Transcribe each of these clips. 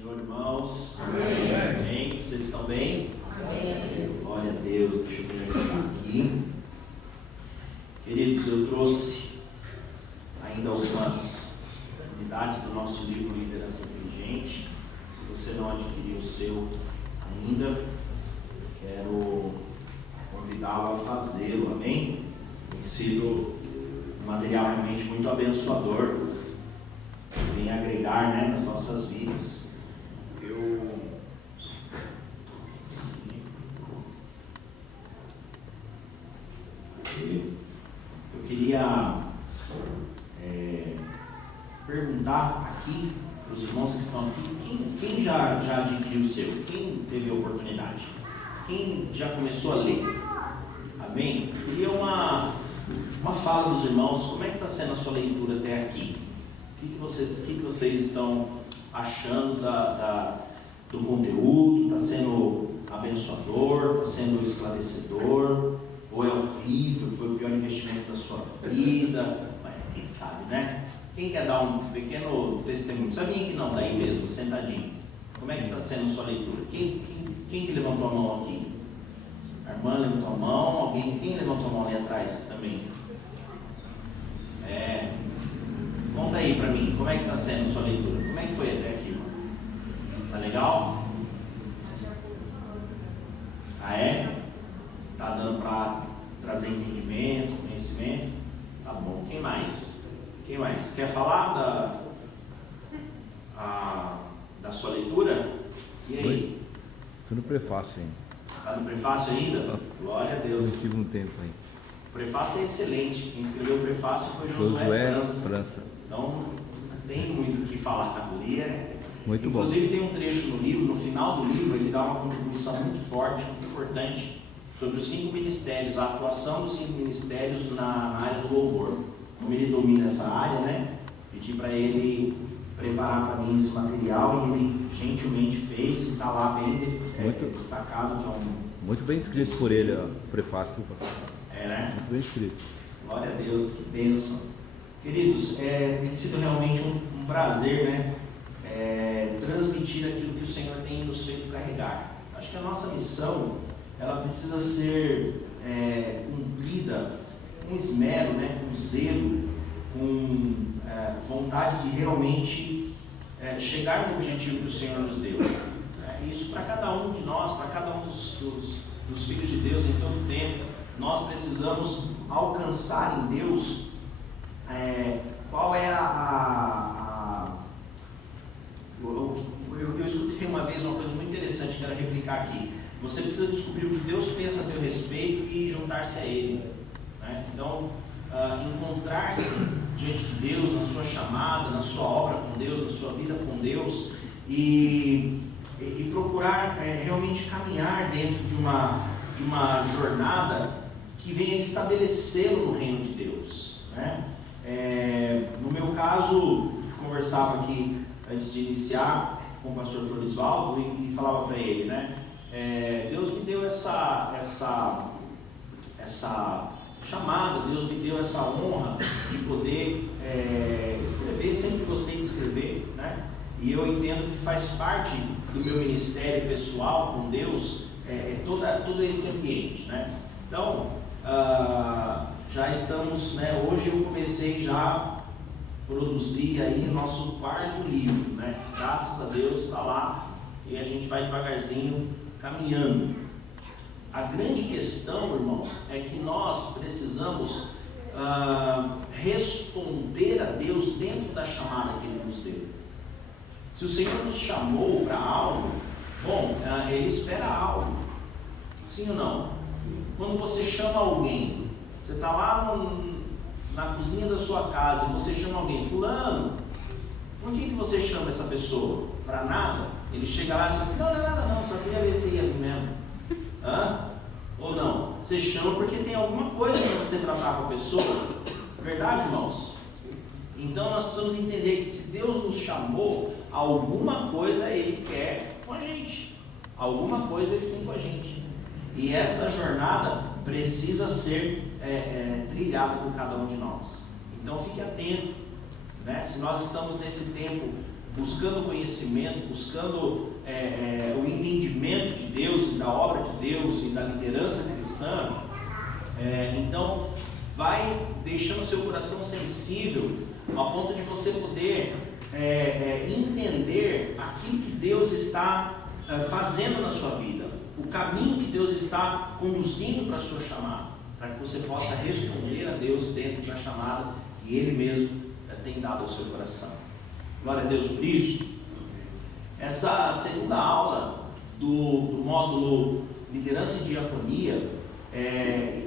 Senhor, irmãos. Amém. Amém. Vocês estão bem? Amém. Glória a Deus. Deixa eu me ajudar aqui. Queridos, eu trouxe ainda algumas unidades do nosso livro Liderança Inteligente. Se você não adquiriu o seu ainda, quero convidá-lo a fazê-lo. Amém? Tem sido um material realmente muito abençoador, que vem agregar, né, nas nossas vidas. Eu queria perguntar aqui para os irmãos que estão aqui, quem já adquiriu o seu? Quem teve a oportunidade? Quem já começou a ler? Amém? Eu queria uma fala dos irmãos. Como é que está sendo a sua leitura até aqui? O que vocês estão achando do conteúdo? Está sendo abençoador? Está sendo esclarecedor? Ou é horrível? Foi o pior investimento da sua vida? Mas quem sabe, né? Quem quer dar um pequeno testemunho? Não precisa vir aqui não, daí mesmo, sentadinho. Como é que está sendo a sua leitura? Quem que levantou a mão aqui? A irmã levantou a mão? Quem levantou a mão ali atrás também? Conta aí pra mim, como é que está sendo a sua leitura? Como é que foi até aqui, irmão? Tá legal? Ah, é? Tá dando para trazer entendimento, conhecimento? Tá bom. Quem mais? Quer falar da sua leitura? E aí? Estou no prefácio ainda. Está no prefácio ainda? Glória a Deus. Eu tive um tempo aí. O prefácio é excelente. Quem escreveu o prefácio foi Josué França. Então, não tem muito o que falar. Ali muito bom. Inclusive tem um trecho no livro, no final do livro, ele dá uma contribuição muito forte, muito importante, sobre os 5 ministérios, a atuação dos 5 ministérios na área do louvor. Como ele domina essa área, né? Pedi para ele preparar para mim esse material e ele gentilmente fez e está lá bem destacado. Que é muito bem escrito por ele, o prefácio. Né? Muito bem escrito. Glória a Deus, que bênção. Queridos, tem sido realmente um prazer, né? Transmitir aquilo que o Senhor tem nos feito carregar. Acho que a nossa missão, ela precisa ser cumprida com esmero, né? Com zelo, com vontade de realmente chegar no objetivo que o Senhor nos deu. Isso para cada um de nós, para cada um dos filhos de Deus em todo tempo. Nós precisamos alcançar em Deus qual é eu escutei uma vez uma coisa muito interessante, quero replicar aqui. Você precisa descobrir o que Deus pensa a teu respeito e juntar-se a Ele. Né? Então, encontrar-se diante de Deus, na sua chamada, na sua obra com Deus, na sua vida com Deus e procurar realmente caminhar dentro de uma jornada que venha estabelecê-lo no reino de Deus. Né? No meu caso, conversava aqui antes de iniciar com o pastor Florisvaldo e falava para ele, né? Deus me deu essa chamada, Deus me deu essa honra de poder escrever, sempre gostei de escrever, né? E eu entendo que faz parte do meu ministério pessoal com Deus todo esse ambiente, né? Então, já estamos, né? Hoje eu comecei já a produzir aí o nosso 4º livro, né? Graças a Deus está lá e a gente vai devagarzinho caminhando. A grande questão, irmãos, é que nós precisamos responder a Deus dentro da chamada que Ele nos deu. Se o Senhor nos chamou para algo, bom, Ele espera algo. Sim ou não? Quando você chama alguém, você está lá na cozinha da sua casa e você chama alguém, fulano, por que você chama essa pessoa? Para nada? Ele chega lá e diz assim, não é nada não, só queria ver se ia vir mesmo. Ou não? Você chama porque tem alguma coisa para você tratar com a pessoa. Verdade, irmãos? Então nós precisamos entender que se Deus nos chamou, alguma coisa Ele quer com a gente. Alguma coisa Ele tem com a gente. E essa jornada precisa ser trilhada por cada um de nós. Então fique atento, né? Se nós estamos nesse tempo buscando conhecimento, buscando o entendimento de Deus e da obra de Deus e da liderança cristã, então vai deixando o seu coração sensível ao ponto de você poder entender aquilo que Deus está fazendo na sua vida, o caminho que Deus está conduzindo para a sua chamada, para que você possa responder a Deus dentro da chamada que Ele mesmo tem dado ao seu coração. Glória a Deus por isso. Essa segunda aula do módulo Liderança e Diaconia,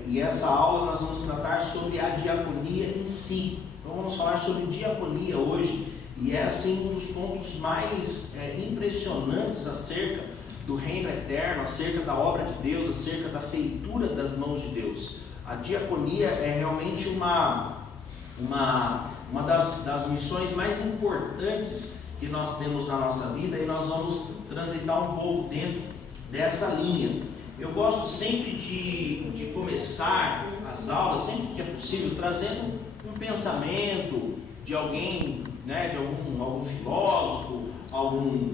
e essa aula nós vamos tratar sobre a diaconia em si. Então vamos falar sobre diaconia hoje, e é assim um dos pontos mais impressionantes acerca do reino eterno, acerca da obra de Deus, acerca da feitura das mãos de Deus. A diaconia é realmente uma das missões mais importantes que nós temos na nossa vida, e nós vamos transitar um pouco dentro dessa linha. Eu gosto sempre de começar as aulas, sempre que é possível, trazendo um pensamento de alguém, né, de algum filósofo, algum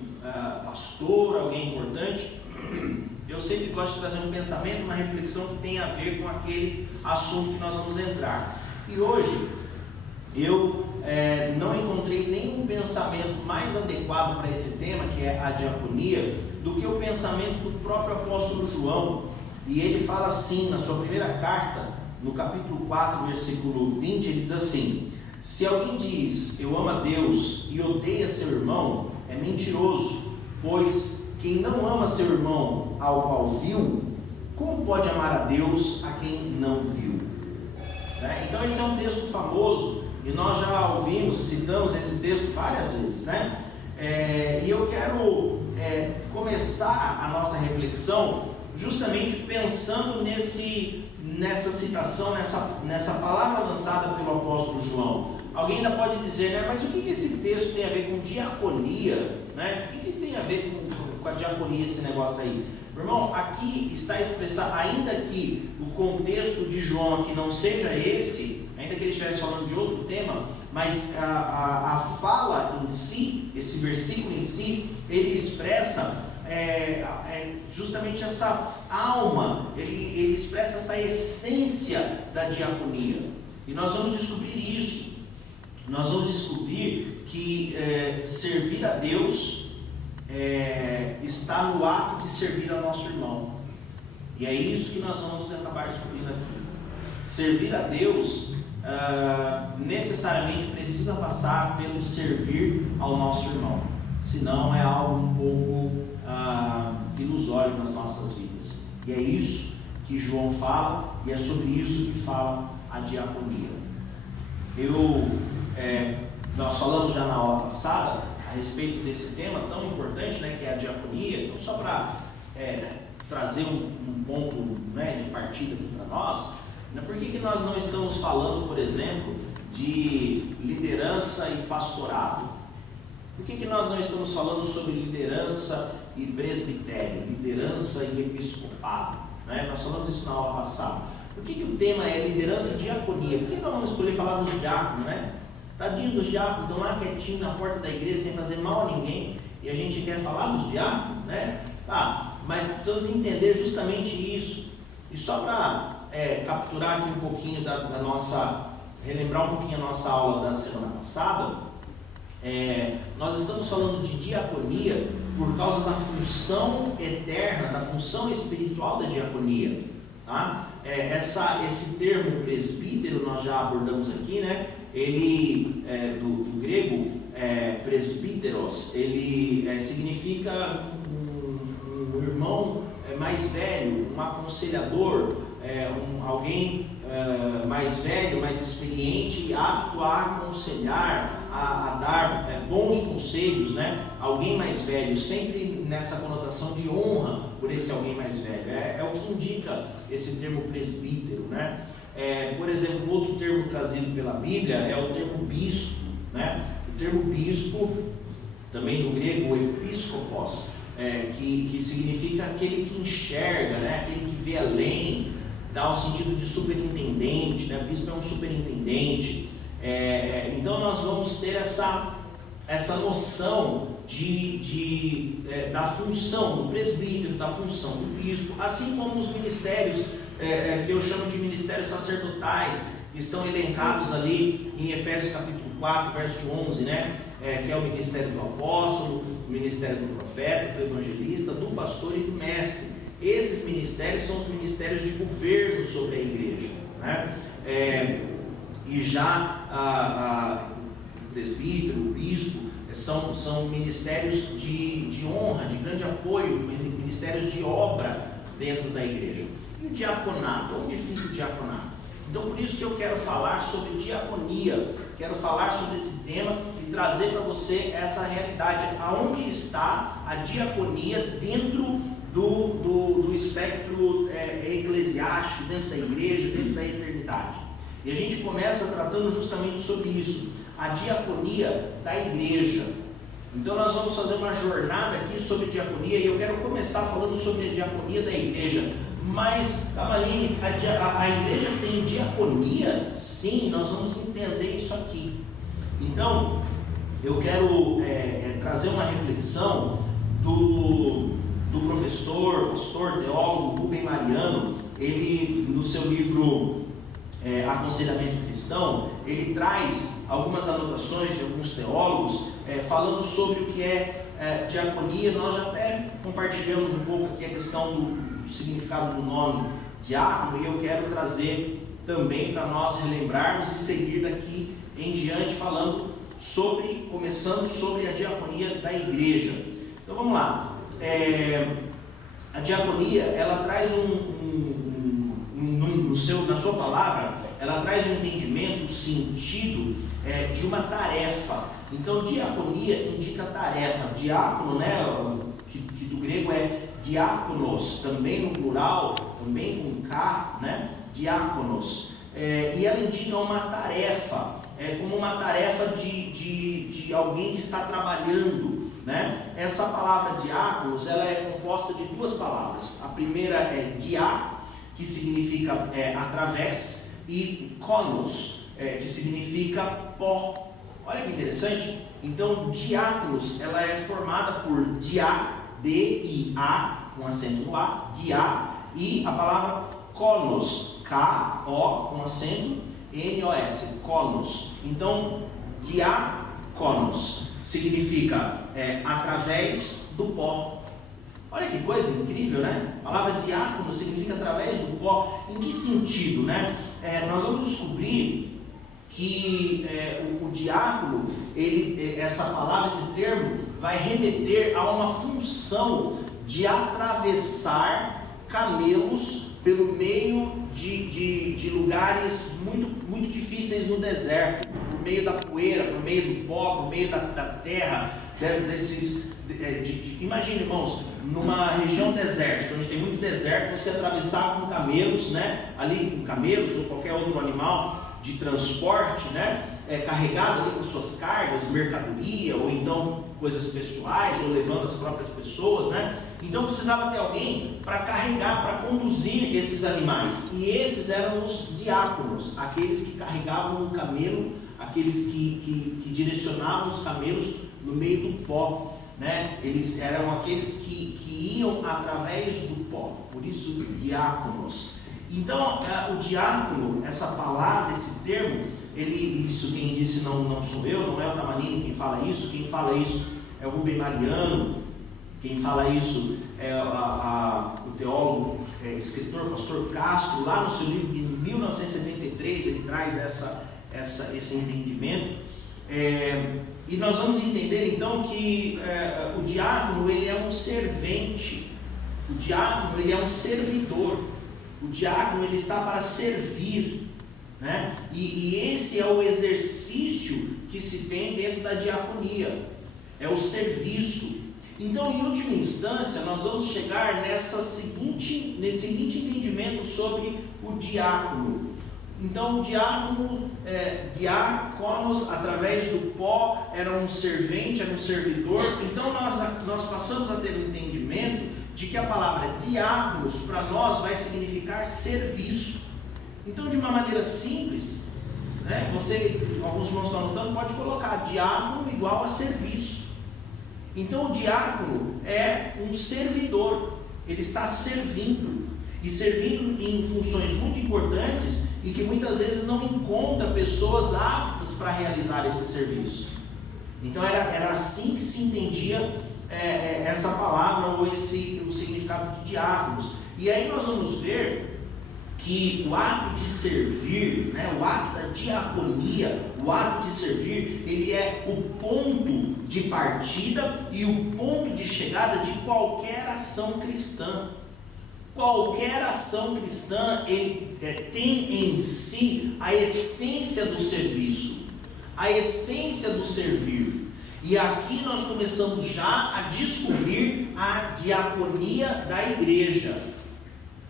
pastor, alguém importante. Eu sempre gosto de trazer um pensamento, uma reflexão que tem a ver com aquele assunto que nós vamos entrar. E hoje eu não encontrei nenhum pensamento mais adequado para esse tema, que é a diaconia, do que o pensamento do próprio apóstolo João. E ele fala assim, na sua primeira carta, no capítulo 4, versículo 20, ele diz assim: se alguém diz, eu amo a Deus, e odeia seu irmão, é mentiroso, pois quem não ama seu irmão ao qual viu, como pode amar a Deus a quem não viu? Então esse é um texto famoso, e nós já ouvimos, citamos esse texto várias vezes, né? E eu quero começar a nossa reflexão justamente pensando nessa citação, nessa palavra lançada pelo apóstolo João. Alguém ainda pode dizer, né, mas o que esse texto tem a ver com diaconia? Né? O que tem a ver com a diaconia esse negócio aí? Meu irmão, aqui está expressado, ainda que o contexto de João aqui não seja esse, ainda que ele estivesse falando de outro tema, mas a fala em si, esse versículo em si, ele expressa justamente essa alma, ele expressa essa essência da diaconia. E nós vamos descobrir isso. Nós vamos descobrir que servir a Deus está no ato de servir ao nosso irmão. E é isso que nós vamos acabar descobrindo aqui. Servir a Deus necessariamente precisa passar pelo servir ao nosso irmão. Senão é algo um pouco ilusório nas nossas vidas. E é isso que João fala, e é sobre isso que fala a diaconia. Nós falamos já na aula passada a respeito desse tema tão importante, né, que é a diaconia. Então, só para trazer um ponto, né, de partida aqui para nós, né, por que nós não estamos falando, por exemplo, de liderança e pastorado? Por que nós não estamos falando sobre liderança e presbitério, liderança e episcopado? Né? Nós falamos isso na aula passada. Por que o tema é liderança e diaconia? Por que não vamos escolher falar dos diáconos, né? Tadinho dos diáconos, estão lá quietinho na porta da igreja sem fazer mal a ninguém, e a gente quer falar dos diáconos, né? Mas precisamos entender justamente isso. E só para capturar aqui um pouquinho relembrar um pouquinho a nossa aula da semana passada, nós estamos falando de diaconia por causa da função eterna, da função espiritual da diaconia, tá? Esse termo presbítero nós já abordamos aqui, né? Ele, do grego, presbíteros, ele significa um irmão mais velho, um aconselhador, alguém mais velho, mais experiente, apto a aconselhar, a dar bons conselhos, né? Alguém mais velho, sempre nessa conotação de honra por esse alguém mais velho. É o que indica esse termo presbítero, né? Por exemplo, outro termo trazido pela Bíblia é o termo bispo, né? O termo bispo, também do grego episkopos, que significa aquele que enxerga, né? Aquele que vê além, dá o sentido de superintendente, né? O bispo é um superintendente. Então nós vamos ter essa essa noção da função do presbítero, da função do bispo, assim como os ministérios que eu chamo de ministérios sacerdotais, que estão elencados ali em Efésios capítulo 4, verso 11, né? Que é o ministério do apóstolo, o ministério do profeta, do evangelista, do pastor e do mestre. Esses ministérios são os ministérios de governo sobre a igreja, né? E já o presbítero, o bispo, são ministérios de honra, de grande apoio, ministérios de obra dentro da igreja. E o diaconato? Onde fica o diaconato? Então, por isso que eu quero falar sobre diaconia, quero falar sobre esse tema e trazer para você essa realidade, aonde está a diaconia dentro do espectro eclesiástico, dentro da igreja, dentro da eternidade. E a gente começa tratando justamente sobre isso, a diaconia da igreja. Então nós vamos fazer uma jornada aqui sobre diaconia, e eu quero começar falando sobre a diaconia da igreja. Mas, Camaline, a igreja tem diaconia? Sim, nós vamos entender isso aqui. Então, eu quero trazer uma reflexão do professor, pastor, teólogo Rubem Mariano. Ele, no seu livro Aconselhamento Cristão, ele traz algumas anotações de alguns teólogos falando sobre o que é diaconia. Nós já até compartilhamos um pouco aqui a questão do significado do nome diácono, e eu quero trazer também para nós relembrarmos e seguir daqui em diante começando sobre a diaconia da igreja. Então vamos lá. A diaconia, ela traz na sua palavra, ela traz um entendimento, um sentido de uma tarefa. Então, diaconia indica tarefa. Diácono, né, que do grego é diáconos, também no plural, também com K, né, diáconos. E ela indica uma tarefa, como uma tarefa de alguém que está trabalhando, né? Essa palavra diáconos, ela é composta de duas palavras. A primeira é diá, que significa através, e konos, que significa pó. Olha que interessante. Então, diáconos, ela é formada por diá, D-I-A, com acento no A, diá, e a palavra konos, K-O, com acento N-O-S, konos. Então, diáconos significa através do pó. Olha que coisa incrível, né? A palavra diácono significa através do pó. Em que sentido, né? Nós vamos descobrir que o diácono, essa palavra, esse termo, vai remeter a uma função de atravessar camelos pelo meio de lugares muito, muito difíceis no deserto, por meio da poeira, por meio do pó, por meio da terra, imagine, irmãos, numa região desértica, onde tem muito deserto, você atravessar com camelos, né? Ali com camelos ou qualquer outro animal de transporte, né? Carregado ali com suas cargas, mercadoria, ou então coisas pessoais, ou levando as próprias pessoas, né? Então precisava ter alguém para carregar, para conduzir esses animais, e esses eram os diáconos, aqueles que carregavam o camelo, aqueles que direcionavam os camelos no meio do pó, né? Eles eram aqueles que iam através do pó, por isso diáconos. Então o diácono, essa palavra, esse termo, isso quem disse não sou eu, não é o Tamanini quem fala isso é o Rubem Mariano, quem fala isso é o teólogo, escritor, pastor Castro, lá no seu livro de 1973, ele traz esse entendimento. E nós vamos entender então que o diácono, ele é um servente, o diácono, ele é um servidor, o diácono, ele está para servir, né? E esse é o exercício que se tem dentro da diaconia, é o serviço. Então, em última instância, nós vamos chegar nesse seguinte entendimento sobre o diácono. Então, o diácono, diáconos, através do pó, era um servente, era um servidor. Então, nós passamos a ter o entendimento de que a palavra diáconos, para nós, vai significar serviço. Então, de uma maneira simples, né? Alguns irmãos estão anotando, pode colocar diácono igual a serviço. Então o diácono é um servidor, ele está servindo, e servindo em funções muito importantes e que muitas vezes não encontra pessoas aptas para realizar esse serviço. Então era assim que se entendia essa palavra ou o significado de diáconos. E aí nós vamos ver que o ato de servir, né, o ato da diaconia, o ato de servir, ele é o ponto de partida e o ponto de chegada de qualquer ação cristã. Qualquer ação cristã tem em si a essência do serviço, a essência do servir. E aqui nós começamos já a descobrir a diaconia da igreja.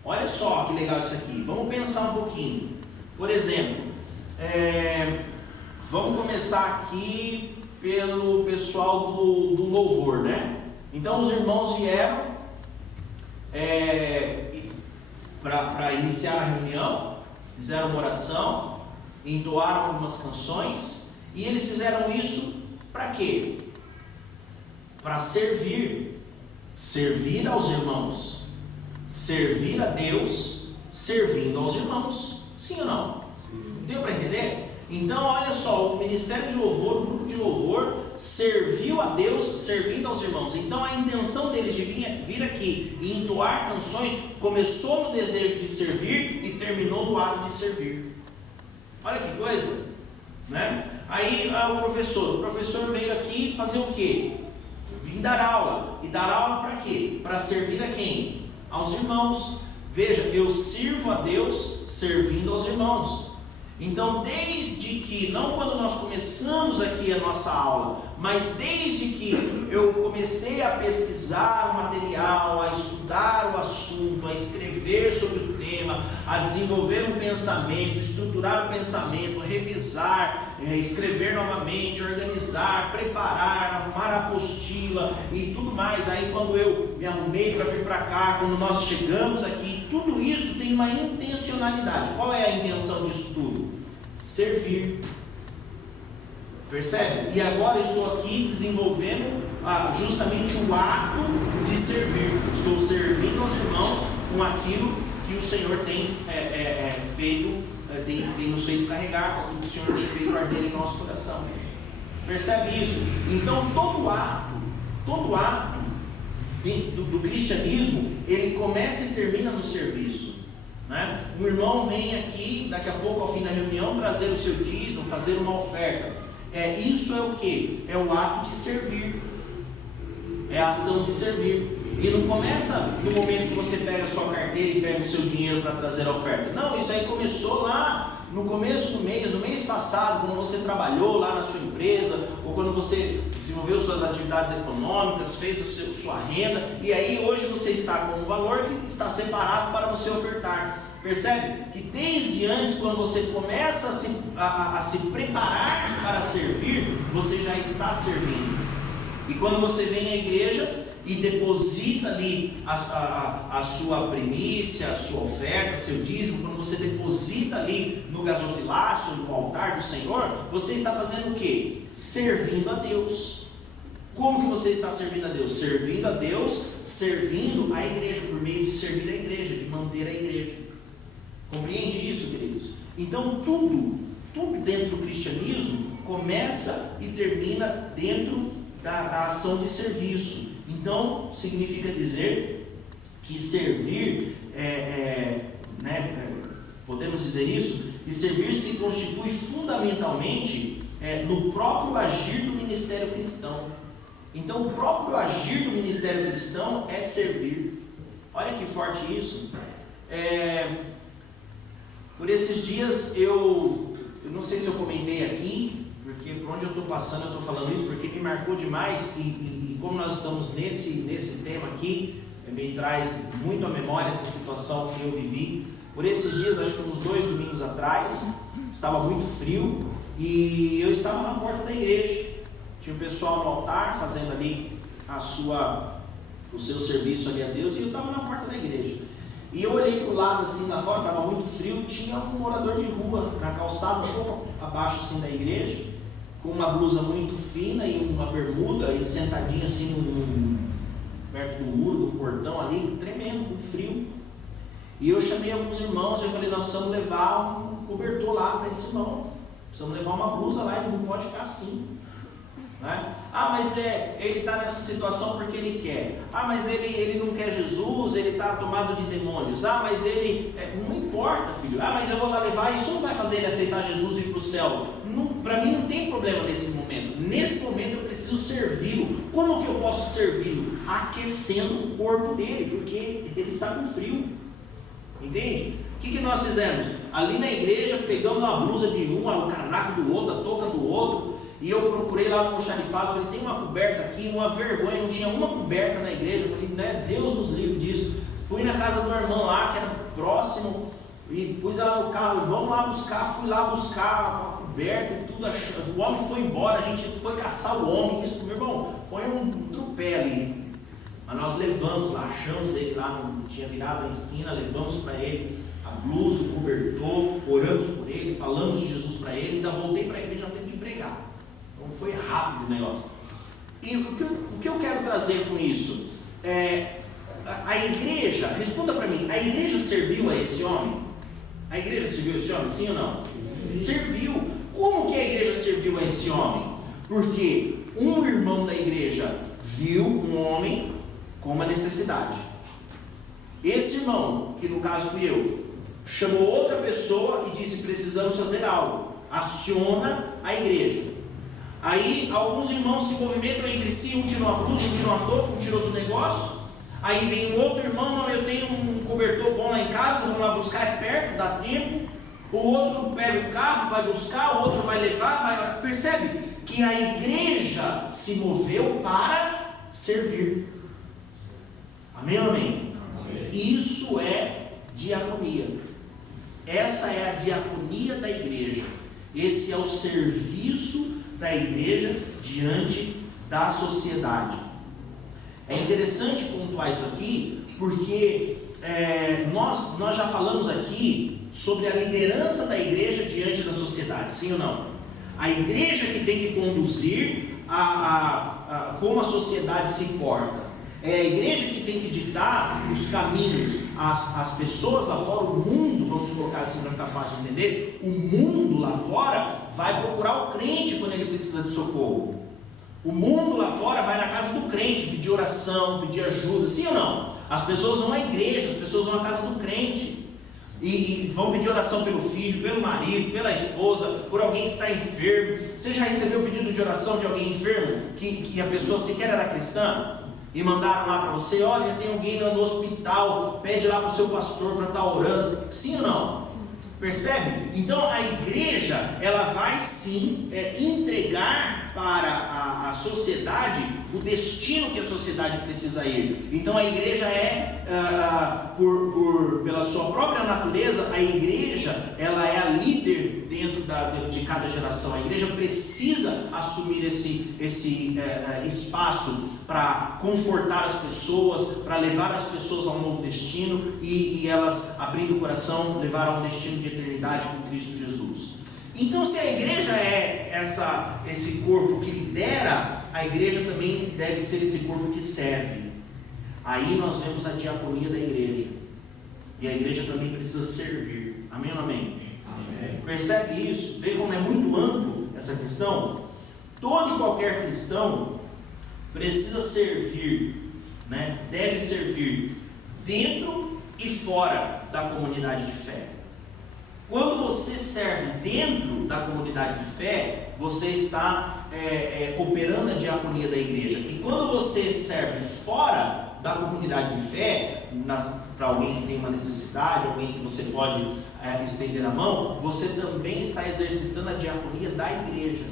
Olha só que legal isso aqui. Vamos pensar um pouquinho. Por exemplo, vamos começar aqui pelo pessoal do louvor, né? Então os irmãos vieram para iniciar a reunião, fizeram uma oração, entoaram algumas canções, e eles fizeram isso para quê? Para servir aos irmãos, servir a Deus, servindo aos irmãos. Sim ou não? Sim. Deu para entender? Então olha só, o ministério de louvor, o grupo de louvor serviu a Deus, servindo aos irmãos. Então a intenção deles de vir aqui e entoar canções começou no desejo de servir e terminou no ato de servir. Olha que coisa, né? Aí o professor veio aqui fazer o quê? Vim dar aula. E dar aula para quê? Para servir a quem? Aos irmãos. Veja, eu sirvo a Deus servindo aos irmãos. Então, desde que, não quando nós começamos aqui a nossa aula, mas desde que eu comecei a pesquisar o material, a estudar o assunto, a escrever sobre o tema, a desenvolver um pensamento, estruturar o pensamento, revisar, escrever novamente, organizar, preparar, arrumar a apostila e tudo mais. Aí quando eu me arrumei para vir para cá, quando nós chegamos aqui, tudo isso tem uma intencionalidade. Qual é a intenção disso tudo? Servir. Percebe? E agora estou aqui desenvolvendo justamente o ato de servir. Estou servindo aos irmãos com aquilo que o Senhor tem feito, tem nos feito carregar, com aquilo que o Senhor tem feito arder em nosso coração. Percebe isso? Então todo ato do cristianismo, ele começa e termina no serviço. Né? O irmão vem aqui, daqui a pouco ao fim da reunião, trazer o seu dízimo, fazer uma oferta. Isso é o que? É o ato de servir, é a ação de servir. E não começa no momento que você pega a sua carteira e pega o seu dinheiro para trazer a oferta. Não, isso aí começou lá no começo do mês, no mês passado, quando você trabalhou lá na sua empresa, ou quando você desenvolveu suas atividades econômicas, fez a sua renda, e aí hoje você está com um valor que está separado para você ofertar. Percebe? Que desde antes, quando você começa a se preparar para servir, você já está servindo. E quando você vem à igreja e deposita ali a sua primícia, a sua oferta, seu dízimo, quando você deposita ali no gasofilácio, no altar do Senhor, você está fazendo o quê? Servindo a Deus. Como que você está servindo a Deus? Servindo a Deus, servindo a igreja, por meio de servir a igreja, de manter a igreja. Compreende isso, queridos? Então tudo dentro do cristianismo começa e termina dentro da ação de serviço. Então significa dizer que servir, podemos dizer isso, que servir se constitui fundamentalmente no próprio agir do ministério cristão. Então o próprio agir do ministério cristão é servir. Olha que forte isso. Por esses dias eu não sei se eu comentei aqui, porque por onde eu estou passando eu estou falando isso, porque me marcou demais e como nós estamos nesse tema aqui, me traz muito à memória essa situação que eu vivi. Por esses dias, acho que uns 2 domingos atrás, estava muito frio e eu estava na porta da igreja. Tinha o pessoal no altar fazendo ali o seu serviço ali a Deus e eu estava na porta da igreja. E eu olhei para o lado assim lá fora, estava muito frio, tinha um morador de rua na calçada, um pouco abaixo assim da igreja, com uma blusa muito fina e uma bermuda, e sentadinho assim perto do muro, do portão ali, tremendo, com frio. E eu chamei alguns irmãos, eu falei, nós precisamos levar um cobertor lá para esse irmão, precisamos levar uma blusa lá, ele não pode ficar assim. Né? Ah, mas ele está nessa situação porque ele quer. Ah, mas ele não quer Jesus, ele está tomado de demônios. Ah, mas ele... não importa, filho. Ah, mas eu vou lá levar, isso não vai fazer ele aceitar Jesus e ir para o céu. Para mim não tem problema nesse momento. Nesse momento eu preciso servi-lo. Como que eu posso servi-lo? Aquecendo o corpo dele, porque ele está com frio. Entende? O que nós fizemos? Ali na igreja pegamos uma blusa de um, o casaco do outro, a touca do outro. E eu procurei lá no almoxarifado, falei, tem uma coberta aqui, uma vergonha, não tinha uma coberta na igreja. Eu falei, né, Deus nos livre disso. Fui na casa do irmão lá, que era próximo, e pus ela no carro, vamos lá buscar. Fui lá buscar a coberta e tudo. O homem foi embora, a gente foi caçar o homem. Isso, meu irmão, põe um trupé ali. Mas nós levamos lá, achamos ele lá, não tinha virado a esquina, levamos para ele a blusa, o cobertor, oramos por ele, falamos de Jesus para ele, ainda voltei para a igreja a tempo de pregar. Então foi rápido o negócio. E o que eu quero trazer com isso? A igreja, responda para mim, a igreja serviu a esse homem? A igreja serviu a esse homem, sim ou não? Serviu. Como que a igreja serviu a esse homem? Porque um irmão da igreja viu um homem com uma necessidade. Esse irmão, que no caso fui eu, chamou outra pessoa e disse, precisamos fazer algo. Aciona a igreja. Aí alguns irmãos se movimentam entre si, um tirou a blusa, um tirou a touca, um tirou do negócio. Aí vem um outro irmão, não, eu tenho um cobertor bom lá em casa, vamos lá buscar, é perto, dá tempo. O outro pega o carro, vai buscar, o outro vai levar, vai... Percebe que a igreja se moveu para servir. Amém ou amém? Amém. Isso é diaconia. Essa é a diaconia da igreja. Esse é o serviço da igreja diante da sociedade. É interessante pontuar isso aqui, porque nós já falamos aqui sobre a liderança da igreja diante da sociedade, sim ou não? A igreja que tem que conduzir como a sociedade se porta. É a igreja que tem que ditar os caminhos, as pessoas lá fora, o mundo, vamos colocar assim para ficar fácil de entender, o mundo lá fora vai procurar o crente quando ele precisa de socorro. O mundo lá fora vai na casa do crente, pedir oração, pedir ajuda, sim ou não? As pessoas vão à igreja, as pessoas vão à casa do crente, e vão pedir oração pelo filho, pelo marido, pela esposa, por alguém que está enfermo. Você já recebeu pedido de oração de alguém enfermo, que a pessoa sequer era cristã? E mandaram lá para você, olha, tem alguém no hospital, pede lá para o seu pastor para estar orando, sim ou não? Percebe? Então a igreja, ela vai sim entregar para a sociedade o destino que a sociedade precisa ir. Então a igreja pela sua própria natureza, a igreja, ela é a líder dentro de cada geração. A igreja precisa assumir esse espaço para confortar as pessoas, para levar as pessoas a um novo destino e elas, abrindo o coração, levar a um destino de eternidade com Cristo Jesus. Então, se a igreja é esse corpo que lidera, a igreja também deve ser esse corpo que serve. Aí nós vemos a diaconia da igreja. E a igreja também precisa servir. Amém ou não amém? Amém. Percebe isso? Vê como é muito amplo essa questão? Todo e qualquer cristão precisa servir, né? Deve servir dentro e fora da comunidade de fé. Quando você serve dentro da comunidade de fé, você está operando a diaconia da igreja. E quando você serve fora da comunidade de fé, para alguém que tem uma necessidade, alguém que você pode estender a mão, você também está exercitando a diaconia da igreja,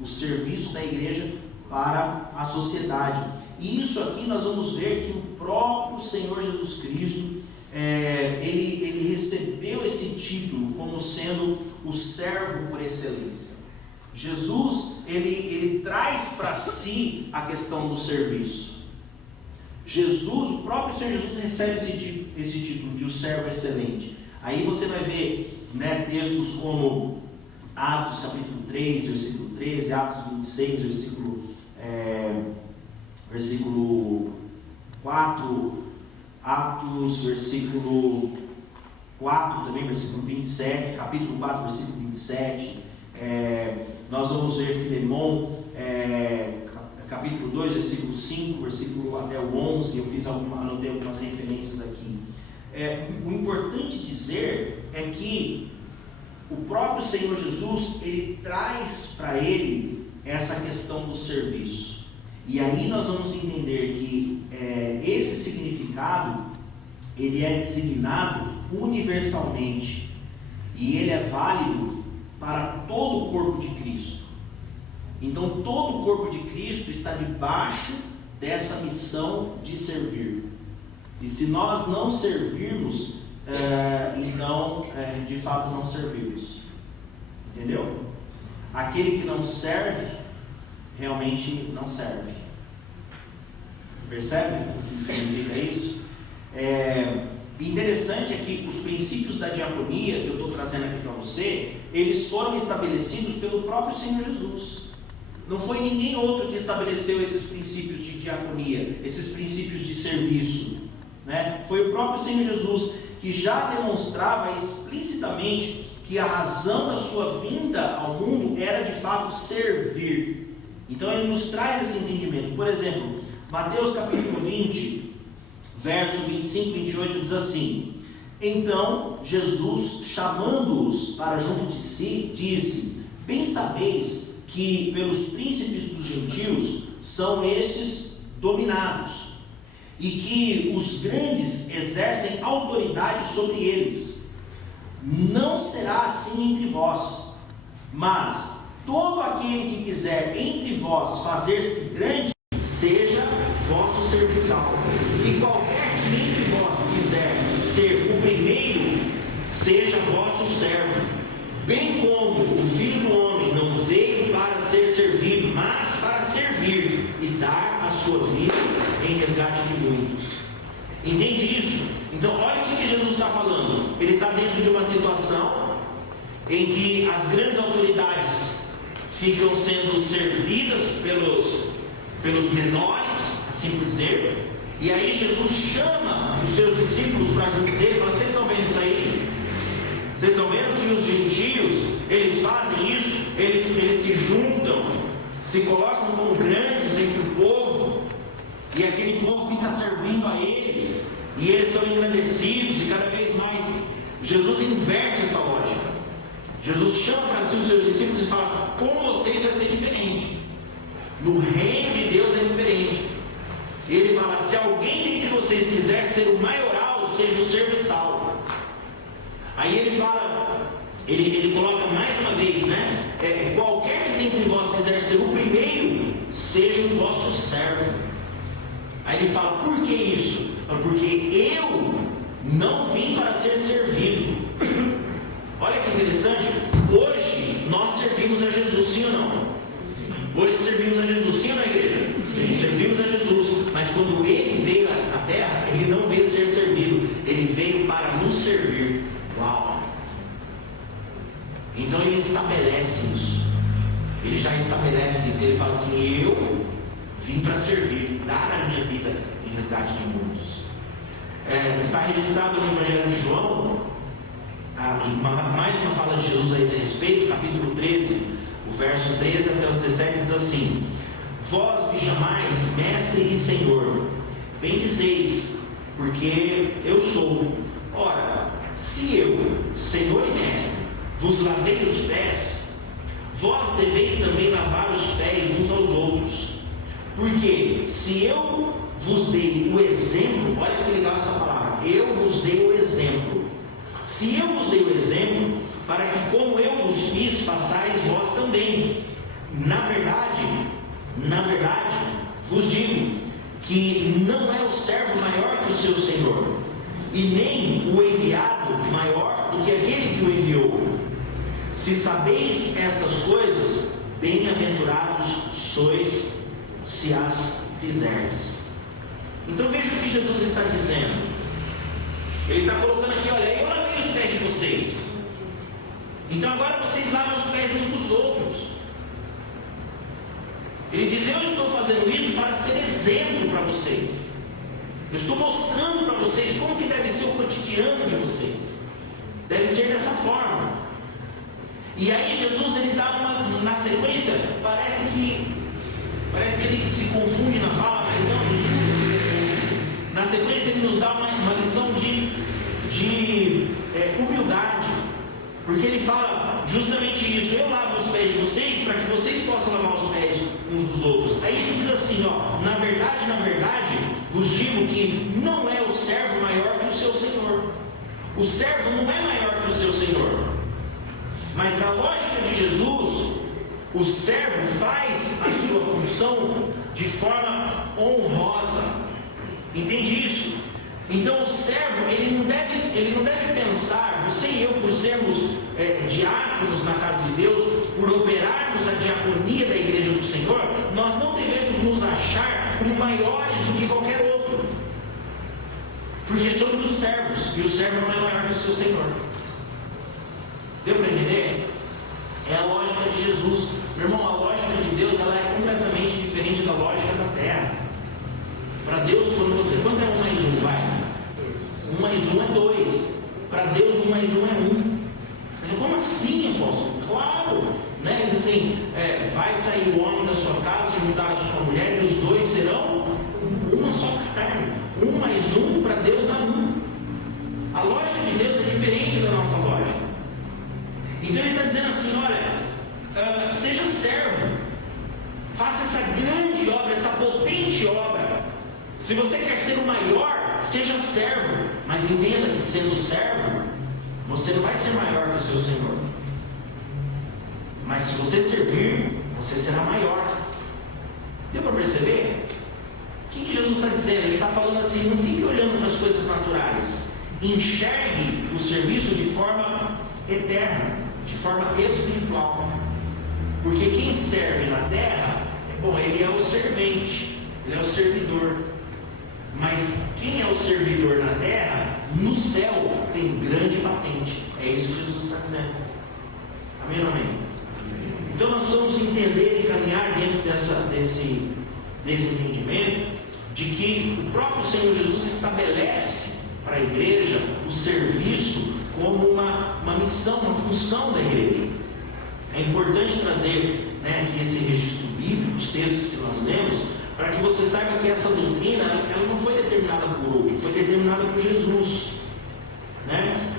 o serviço da igreja para a sociedade. E isso aqui nós vamos ver que o próprio Senhor Jesus Cristo, ele recebeu esse título como sendo o servo por excelência. Jesus, ele traz para si a questão do serviço. Jesus, o próprio Senhor Jesus recebe esse título de o servo excelente. Aí você vai ver, né, textos como Atos capítulo 3, versículo 13, Atos 26, versículo 4, Atos versículo 4 também, versículo 27, capítulo 4, versículo 27, nós vamos ver Filemon, capítulo 2, versículo 5, versículo até o 11, anotei algumas referências aqui. O importante dizer é que o próprio Senhor Jesus, ele traz para ele essa questão do serviço. E aí nós vamos entender que esse significado, ele é designado universalmente. E ele é válido para todo o corpo de Cristo. Então todo o corpo de Cristo está debaixo dessa missão de servir. E se nós não servirmos, então de fato não servimos. Entendeu? Aquele que não serve, realmente não serve. Percebe o que significa isso? Interessante é que os princípios da diaconia, que eu estou trazendo aqui para você, eles foram estabelecidos pelo próprio Senhor Jesus. Não foi ninguém outro que estabeleceu esses princípios de diaconia, esses princípios de serviço, né? Foi o próprio Senhor Jesus que já demonstrava explicitamente que a razão da sua vinda ao mundo era de fato servir. Então ele nos traz esse entendimento. Por exemplo, Mateus capítulo 20, verso 25 e 28 diz assim: então Jesus, chamando-os para junto de si, disse: bem sabeis que pelos príncipes dos gentios são estes dominados, e que os grandes exercem autoridade sobre eles. Não será assim entre vós, mas todo aquele que quiser entre vós fazer-se grande, seja vosso serviçal. E qualquer que entre vós quiser ser o primeiro, seja vosso servo. Bem como o Filho do Homem não veio para ser servido, mas para servir e dar a sua vida em resgate de muitos. Entende isso? Então olha o que Jesus está falando. Ele está dentro de uma situação em que as grandes autoridades ficam sendo servidas pelos menores, assim por dizer. E aí Jesus chama os seus discípulos para junto dele e fala: vocês estão vendo isso aí? Vocês estão vendo que os gentios, eles fazem isso? Eles se juntam, se colocam como grandes entre o povo, e aquele povo fica servindo a eles, e eles são engrandecidos, e cada vez mais. Jesus inverte essa lógica. Jesus chama para si os seus discípulos e fala: com vocês vai ser diferente. No reino de Deus é diferente. Ele fala: se alguém dentre vocês quiser ser o maioral, seja o serviçal. Aí ele fala, ele coloca mais uma vez, né? Qualquer que dentre vós quiser ser o primeiro, seja o vosso servo. Aí ele fala: por que isso? Porque eu não vim para ser servido. Olha que interessante. Hoje nós servimos a Jesus, sim ou não? Hoje servimos a Jesus, sim ou não, igreja? Sim. Servimos a Jesus, mas quando ele veio à terra, ele não veio ser servido, ele veio para nos servir. Uau! Então ele estabelece isso. Ele já estabelece isso. Ele fala assim: eu vim para servir, dar a minha vida em resgate de muitos. Está registrado no Evangelho de João, mais uma fala de Jesus a esse respeito, capítulo 13, o verso 13 até o 17 diz assim: vós me chamais mestre e senhor, bem dizeis, porque eu sou. Ora, se eu, senhor e mestre, vos lavei os pés, vós deveis também lavar os pés uns aos outros. Porque se eu vos dei o exemplo, olha que legal essa palavra, eu vos dei o exemplo. Se eu vos dei o exemplo, para que como eu vos fiz, façais vós também. Na verdade, vos digo que não é o servo maior que o seu senhor, e nem o enviado maior do que aquele que o enviou. Se sabeis estas coisas, bem-aventurados sois se as fizerdes. Então veja o que Jesus está dizendo. Ele está colocando aqui, olha, eu lavei os pés de vocês, então agora vocês lavam os pés uns dos outros. Ele diz, eu estou fazendo isso para ser exemplo para vocês. Eu estou mostrando para vocês como que deve ser o cotidiano de vocês. Deve ser dessa forma. E aí Jesus, ele dá na sequência, parece que ele se confunde na fala, mas não, Jesus, na sequência ele nos dá uma lição de humildade, porque ele fala justamente isso, eu lavo os pés de vocês para que vocês possam lavar os pés uns dos outros. Aí ele diz assim, ó, na verdade, vos digo que não é o servo maior que o seu senhor. O servo não é maior que o seu senhor, mas na lógica de Jesus, o servo faz a sua função de forma honrosa. Entende isso? Então o servo, ele não deve pensar, você e eu, por sermos diáconos na casa de Deus, por operarmos a diaconia da igreja do Senhor, nós não devemos nos achar como maiores do que qualquer outro, porque somos os servos, e o servo não é maior que o seu Senhor. Deu para entender? É a lógica de Jesus. Meu irmão, a lógica de Deus, ela é completamente diferente da lógica da terra. Para Deus, quanto é 1 mais 1? Vai. 1 mais 1 é 2. Para Deus, 1 mais 1 é 1. Mas como assim, apóstolo? Claro, né? Ele diz assim, vai sair o homem da sua casa, juntar a sua mulher, e os dois serão uma só carne. 1 mais 1 para Deus dá 1. A lógica de Deus é diferente da nossa lógica. Então ele está dizendo assim, olha, seja servo, faça essa grande obra, essa potente obra. Se você quer ser o maior, seja servo, mas entenda que sendo servo, você não vai ser maior que o seu Senhor. Mas se você servir, você será maior. Deu para perceber? O que Jesus está dizendo? Ele está falando assim, não fique olhando para as coisas naturais. Enxergue o serviço de forma eterna, de forma espiritual. Porque quem serve na terra, ele é o servente, ele é o servidor. Mas quem é o servidor na terra, no céu tem grande patente. É isso que Jesus está dizendo. Amém ou amém? Então nós vamos entender e caminhar dentro desse entendimento de que o próprio Senhor Jesus estabelece para a igreja o serviço como uma missão, uma função da igreja. É importante trazer aqui esse registro bíblico, os textos que nós lemos, para que você saiba que essa doutrina ela não foi determinada por outro, foi determinada por Jesus.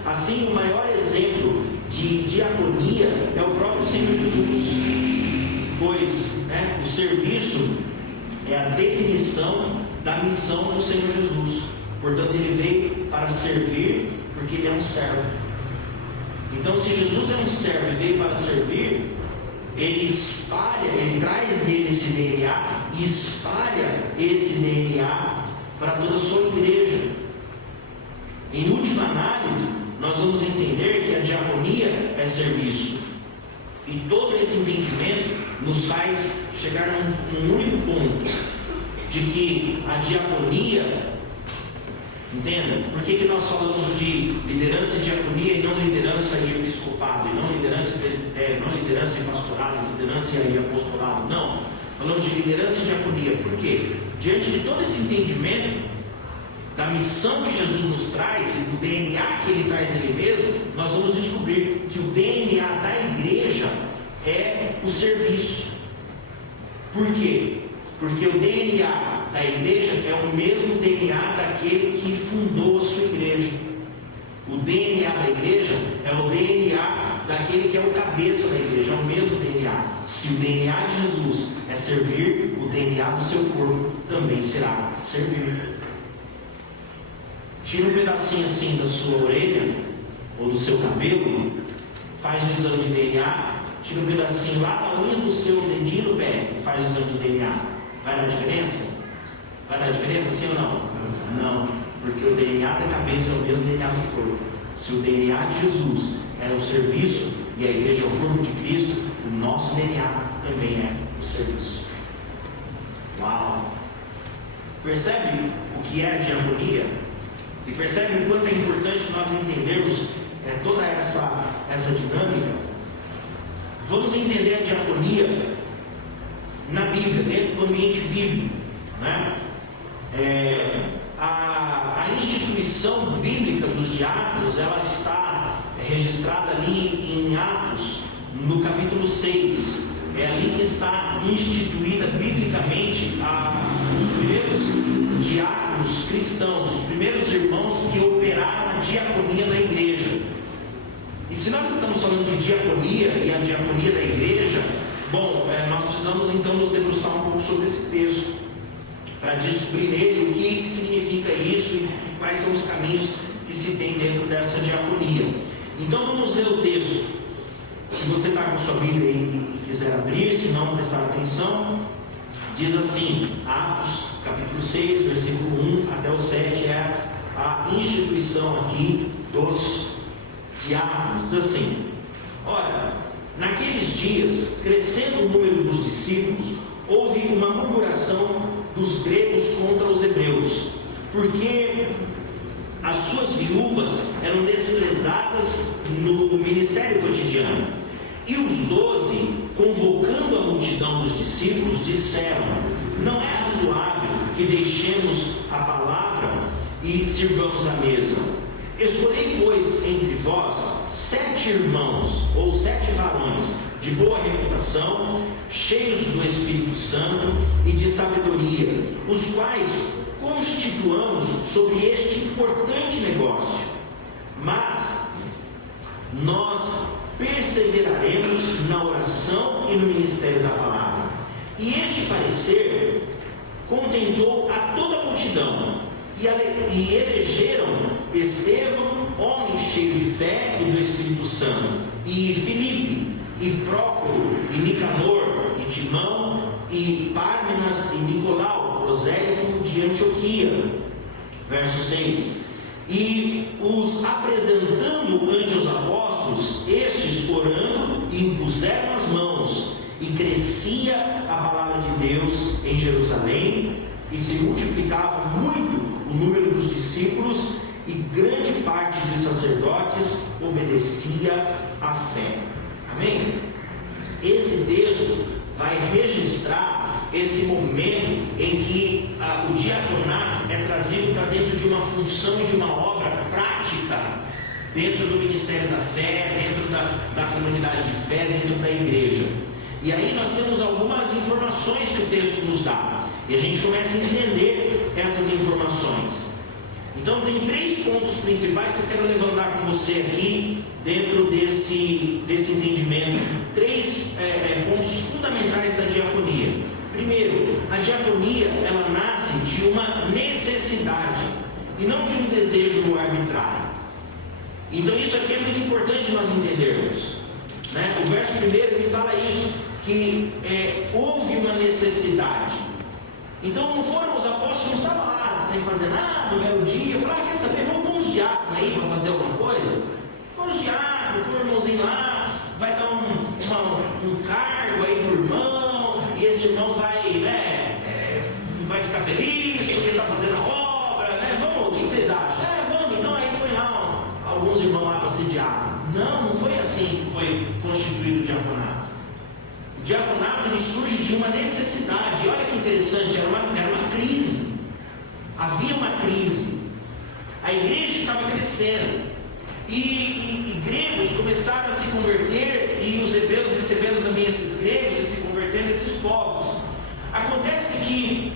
Assim, o maior exemplo de diaconia é o próprio Senhor Jesus, pois o serviço é a definição da missão do Senhor Jesus. Portanto, ele veio para servir, porque ele é um servo. Então, se Jesus é um servo e veio para servir, ele espalha, ele traz dele esse DNA e espalha esse DNA para toda a sua igreja. Em última análise, nós vamos entender que a diaconia é serviço. E todo esse entendimento nos faz chegar num único ponto, de que a diaconia, entenda, por que nós falamos de liderança e diaconia e não liderança e episcopado, e não liderança e presbitério, não liderança e pastorado, liderança e apostolado? Não, falamos de liderança e diaconia. Por quê? Diante de todo esse entendimento da missão que Jesus nos traz e do DNA que ele traz nele mesmo, nós vamos descobrir que o DNA da igreja é o serviço. Por quê? Porque o DNA da igreja é o mesmo DNA daquele que fundou a sua igreja. O DNA da igreja é o DNA daquele que é o cabeça da igreja, é o mesmo DNA. Se o DNA de Jesus é servir, o DNA do seu corpo também será servir. Tira um pedacinho assim da sua orelha ou do seu cabelo, faz um exame de DNA, tira um pedacinho lá da unha do seu dedinho do pé e faz o exame de DNA. Vai dar diferença? Vai dar diferença, sim ou não? Não, porque o DNA da cabeça é o mesmo DNA do corpo. Se o DNA de Jesus é o serviço e a igreja é o corpo de Cristo, o nosso DNA também é o serviço. Uau! Percebe o que é a diaconia? E percebe o quanto é importante nós entendermos toda essa dinâmica? Vamos entender a diaconia na Bíblia, dentro do ambiente bíblico, né? A instituição bíblica dos diáconos, ela está registrada ali em Atos, no capítulo 6. É ali que está instituída biblicamente os primeiros diáconos cristãos, os primeiros irmãos que operaram a diaconia na igreja. E se nós estamos falando de diaconia e a diaconia da igreja, bom, nós precisamos então nos debruçar um pouco sobre esse texto, para descobrir nele o que significa isso e quais são os caminhos que se tem dentro dessa diaconia. Então vamos ler o texto. Se você está com sua Bíblia e quiser abrir, se não prestar atenção, diz assim, Atos capítulo 6, versículo 1 até o 7, é a instituição aqui dos diáconos. Diz assim: ora, naqueles dias, crescendo o número dos discípulos, houve uma murmuração dos gregos contra os hebreus, porque as suas viúvas eram desprezadas no ministério cotidiano. E os 12, convocando a multidão dos discípulos, disseram: não é razoável que deixemos a palavra e sirvamos a mesa. Escolhei, pois, entre vós 7 irmãos, ou 7 varões, de boa reputação, cheios do Espírito Santo e de sabedoria, os quais constituamos sobre este importante negócio. Mas nós perseveraremos na oração e no ministério da palavra. E este parecer contentou a toda a multidão, e elegeram Estevão, homem cheio de fé e do Espírito Santo, e Filipe, e Prócoro, e Nicanor, e Timão, e Pármenas, e Nicolau, prosélito de Antioquia. Verso 6. E os apresentando ante os apóstolos, estes orando, impuseram as mãos, e crescia a palavra de Deus em Jerusalém, e se multiplicava muito o número dos discípulos, e grande parte dos sacerdotes obedecia à fé. Amém? Esse texto vai registrar esse momento em que o diaconato é trazido para dentro de uma função e de uma obra prática, dentro do ministério da fé, dentro da comunidade de fé, dentro da igreja. E aí nós temos algumas informações que o texto nos dá, e a gente começa a entender essas informações. Então tem 3 pontos principais que eu quero levantar com você aqui, dentro desse entendimento. 3 pontos fundamentais da diaconia. Primeiro, a diaconia, ela nasce de uma necessidade, e não de um desejo arbitrário. Então isso aqui é muito importante nós entendermos, né? O verso 1 me fala isso, que houve uma necessidade. Então não foram os apóstolos que não estavam lá sem fazer nada, um belo dia, falaram: quer saber, vamos pôr uns diáconos aí para fazer alguma coisa? Pôr uns diáconos, pôr um irmãozinho lá, vai dar um cargo aí para o irmão, e esse irmão vai ficar feliz porque está fazendo a obra, né? Vamos, o que vocês acham? Vamos, então aí põe lá alguns irmãos lá para ser diácono. Não foi assim que foi constituído o diaconato. O diaconato, ele surge de uma necessidade. E olha que interessante, era uma crise. Havia uma crise. A igreja estava crescendo. E gregos começaram a se converter, e os hebreus recebendo também esses gregos e se convertendo esses povos. Acontece que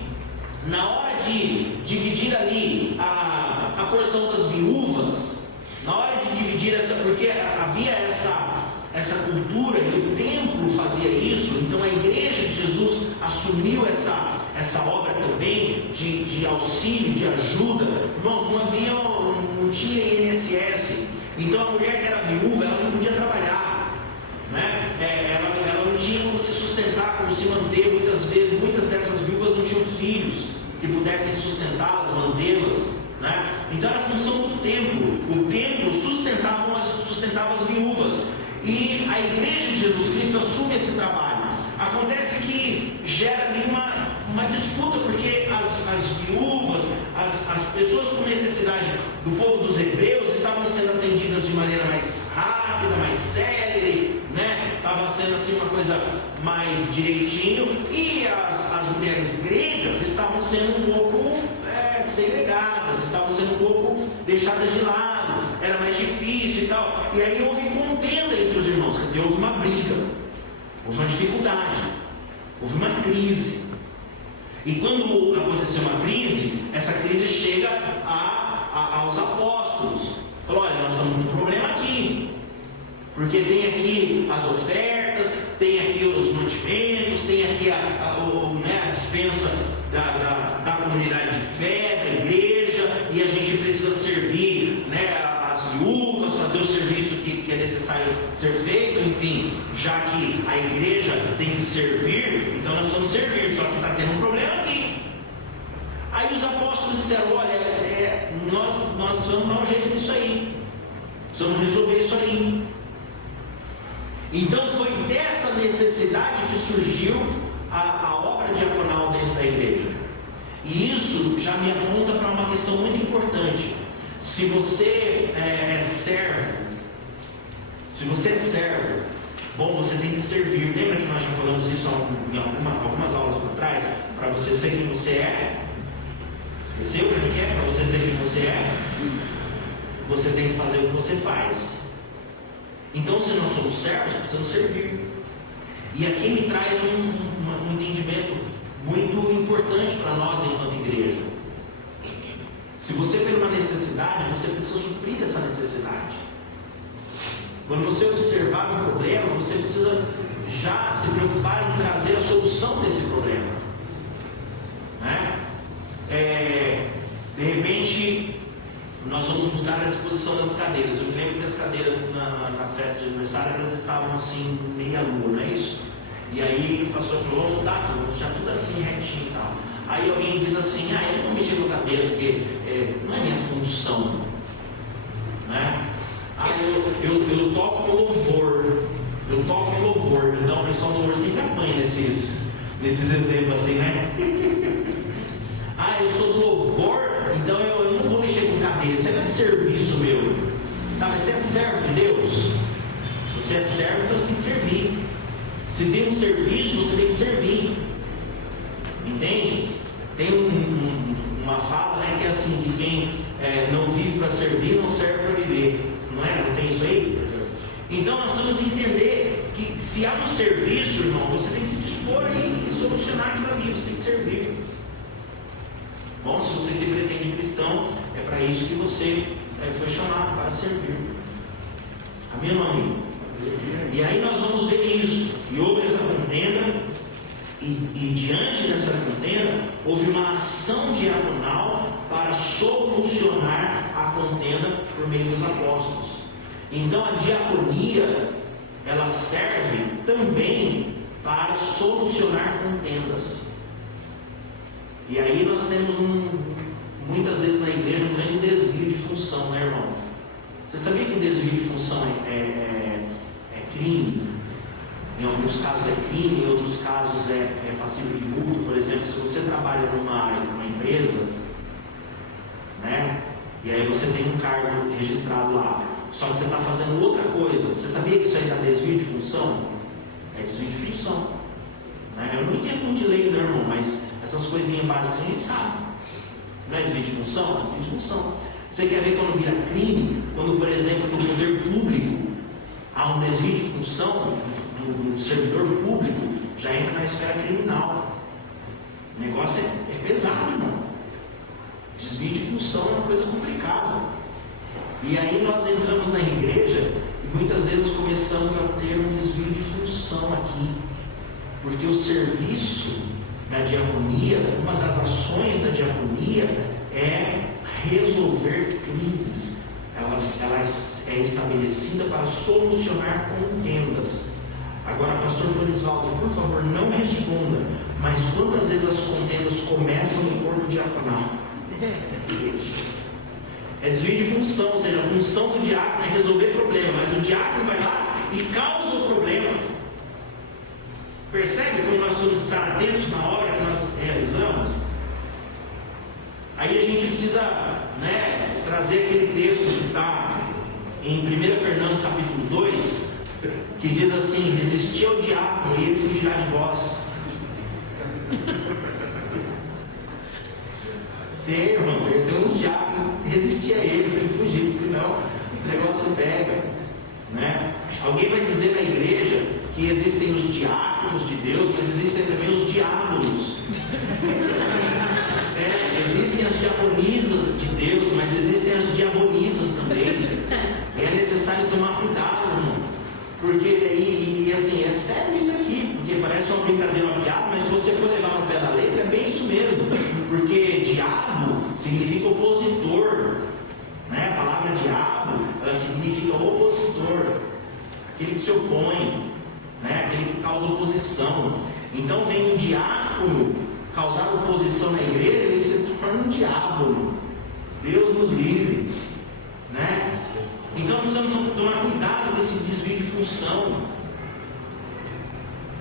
na hora de dividir ali a porção das viúvas, na hora de dividir porque havia essa cultura, e o templo fazia isso, então a igreja de Jesus assumiu essa obra também de auxílio, de ajuda. Irmãos, não tinha INSS, então a mulher que era viúva, ela não podia trabalhar, né? Ela não tinha como se sustentar, como se manter. Muitas dessas viúvas não tinham filhos que pudessem sustentá-las, mantê-las, né? Então era a função do templo. O templo sustentava as viúvas, e a igreja de Jesus Cristo assume esse trabalho. Acontece que gera ali uma uma disputa, porque as viúvas, as pessoas com necessidade do povo dos hebreus estavam sendo atendidas de maneira mais rápida, mais célere, né? Estava sendo assim uma coisa mais direitinho, e as mulheres gregas estavam sendo um pouco segregadas, estavam sendo um pouco deixadas de lado, era mais difícil e tal. E aí houve contenda entre os irmãos, quer dizer, houve uma briga, houve uma dificuldade, houve uma crise. E quando aconteceu uma crise, essa crise chega aos apóstolos. Falou: olha, nós estamos com um problema aqui, porque tem aqui as ofertas, tem aqui os mantimentos, tem aqui a dispensa da comunidade de fé, da igreja, e a gente precisa servir, né, as viúvas, fazer o serviço que é necessário ser feito, enfim, já que a igreja tem que servir, então nós vamos servir, só que está tendo um problema aqui. Aí os apóstolos disseram: olha, nós precisamos dar um jeito nisso aí, precisamos resolver isso aí. Então foi dessa necessidade que surgiu a obra diaconal dentro da igreja. E isso já me aponta para uma questão muito importante. Se você é servo, bom, você tem que servir. Lembra que nós já falamos isso em algumas aulas por trás? Para você ser quem você é. Esqueceu o que é? Para você ser quem você é, você tem que fazer o que você faz. Então, se nós somos servos, precisamos servir. E aqui me traz um entendimento muito importante para nós enquanto igreja. Se você tem uma necessidade, você precisa suprir essa necessidade. Quando você observar um problema, você precisa já se preocupar em trazer a solução desse problema, né? De repente, nós vamos mudar a disposição das cadeiras. Eu me lembro que as cadeiras na festa de aniversário, elas estavam assim, meia lua, não é isso? E aí o pastor falou: vamos mudar tudo, vamos deixar tudo assim, retinho e tal. Aí alguém diz assim: eu não vou mexer com a cadeira, porque não é minha função, né? Eu toco no louvor, então o pessoal do louvor sempre apanha nesses exemplos assim, né? Eu sou do louvor, então eu não vou mexer com cadeira, isso é serviço meu. Tá, mas você é servo de Deus? Se você é servo, então você tem que servir. Se tem um serviço, você tem que servir. Entende? Tem uma fala, né, que é assim, que quem não vive para servir, não serve para viver. Não é? Não tem isso aí? Então nós temos que entender que se há um serviço, irmão, você tem que se dispor e solucionar aquilo ali, você tem que servir. Bom, se você se pretende cristão, é para isso que você foi chamado, para servir. Amém, meu amigo? E aí nós vamos ver isso. E houve essa contenda, e diante dessa contenda, houve uma ação diaconal para solucionar a contenda por meio dos apóstolos. Então a diaconia, ela serve também para solucionar contendas. E aí nós temos muitas vezes na igreja um grande desvio de função, né, irmão? Você sabia que desvio de função é crime? Em alguns casos é crime, em outros casos é passível de multa. Por exemplo, se você trabalha numa empresa, né, e aí você tem um cargo registrado lá, só que você está fazendo outra coisa, você sabia que isso aí é desvio de função? É desvio de função, né? Eu não entendo muito de lei, não, irmão, mas essas coisinhas básicas a gente sabe. Não é desvio de função? É desvio de função. Você quer ver quando vira crime? Quando, por exemplo, no poder público há um desvio de função do servidor público, já entra na esfera criminal. O negócio é pesado, irmão. Desvio de função é uma coisa complicada. E aí nós entramos na igreja e muitas vezes começamos a ter um desvio de função aqui, porque o serviço da diaconia, uma das ações da diaconia é resolver crises. Ela é estabelecida para solucionar contendas. Agora, pastor Florisvaldo, por favor, não responda, mas quantas vezes as contendas começam no corpo diaconal? É desvio de função, ou seja, a função do diácono é resolver problema, mas o diácono vai lá e causa o problema. Percebe como nós precisamos estar atentos na obra que nós realizamos? Aí a gente precisa, né, trazer aquele texto que está em 1 Fernando capítulo 2, que diz assim: resisti ao diabo e ele fugirá de vós. Irmão, tem uns diabos, resistir a ele, tem que fugir, senão o negócio pega, né? Alguém vai dizer na igreja que existem os diáconos de Deus, mas existem também os diábolos. Existem as diabonisas de Deus, mas existem as diabonisas também. É necessário tomar cuidado, irmão. Porque, e assim, é sério isso aqui, porque parece uma brincadeira, uma piada, mas se você for levar no pé da letra, é bem isso mesmo. Porque diabo significa opositor, né? A palavra diabo, ela significa opositor, aquele que se opõe, né? Aquele que causa oposição. Então vem um diácono causar oposição na igreja, ele se torna um diabo. Deus nos livre, né? Então precisamos tomar cuidado com esse desvio de função.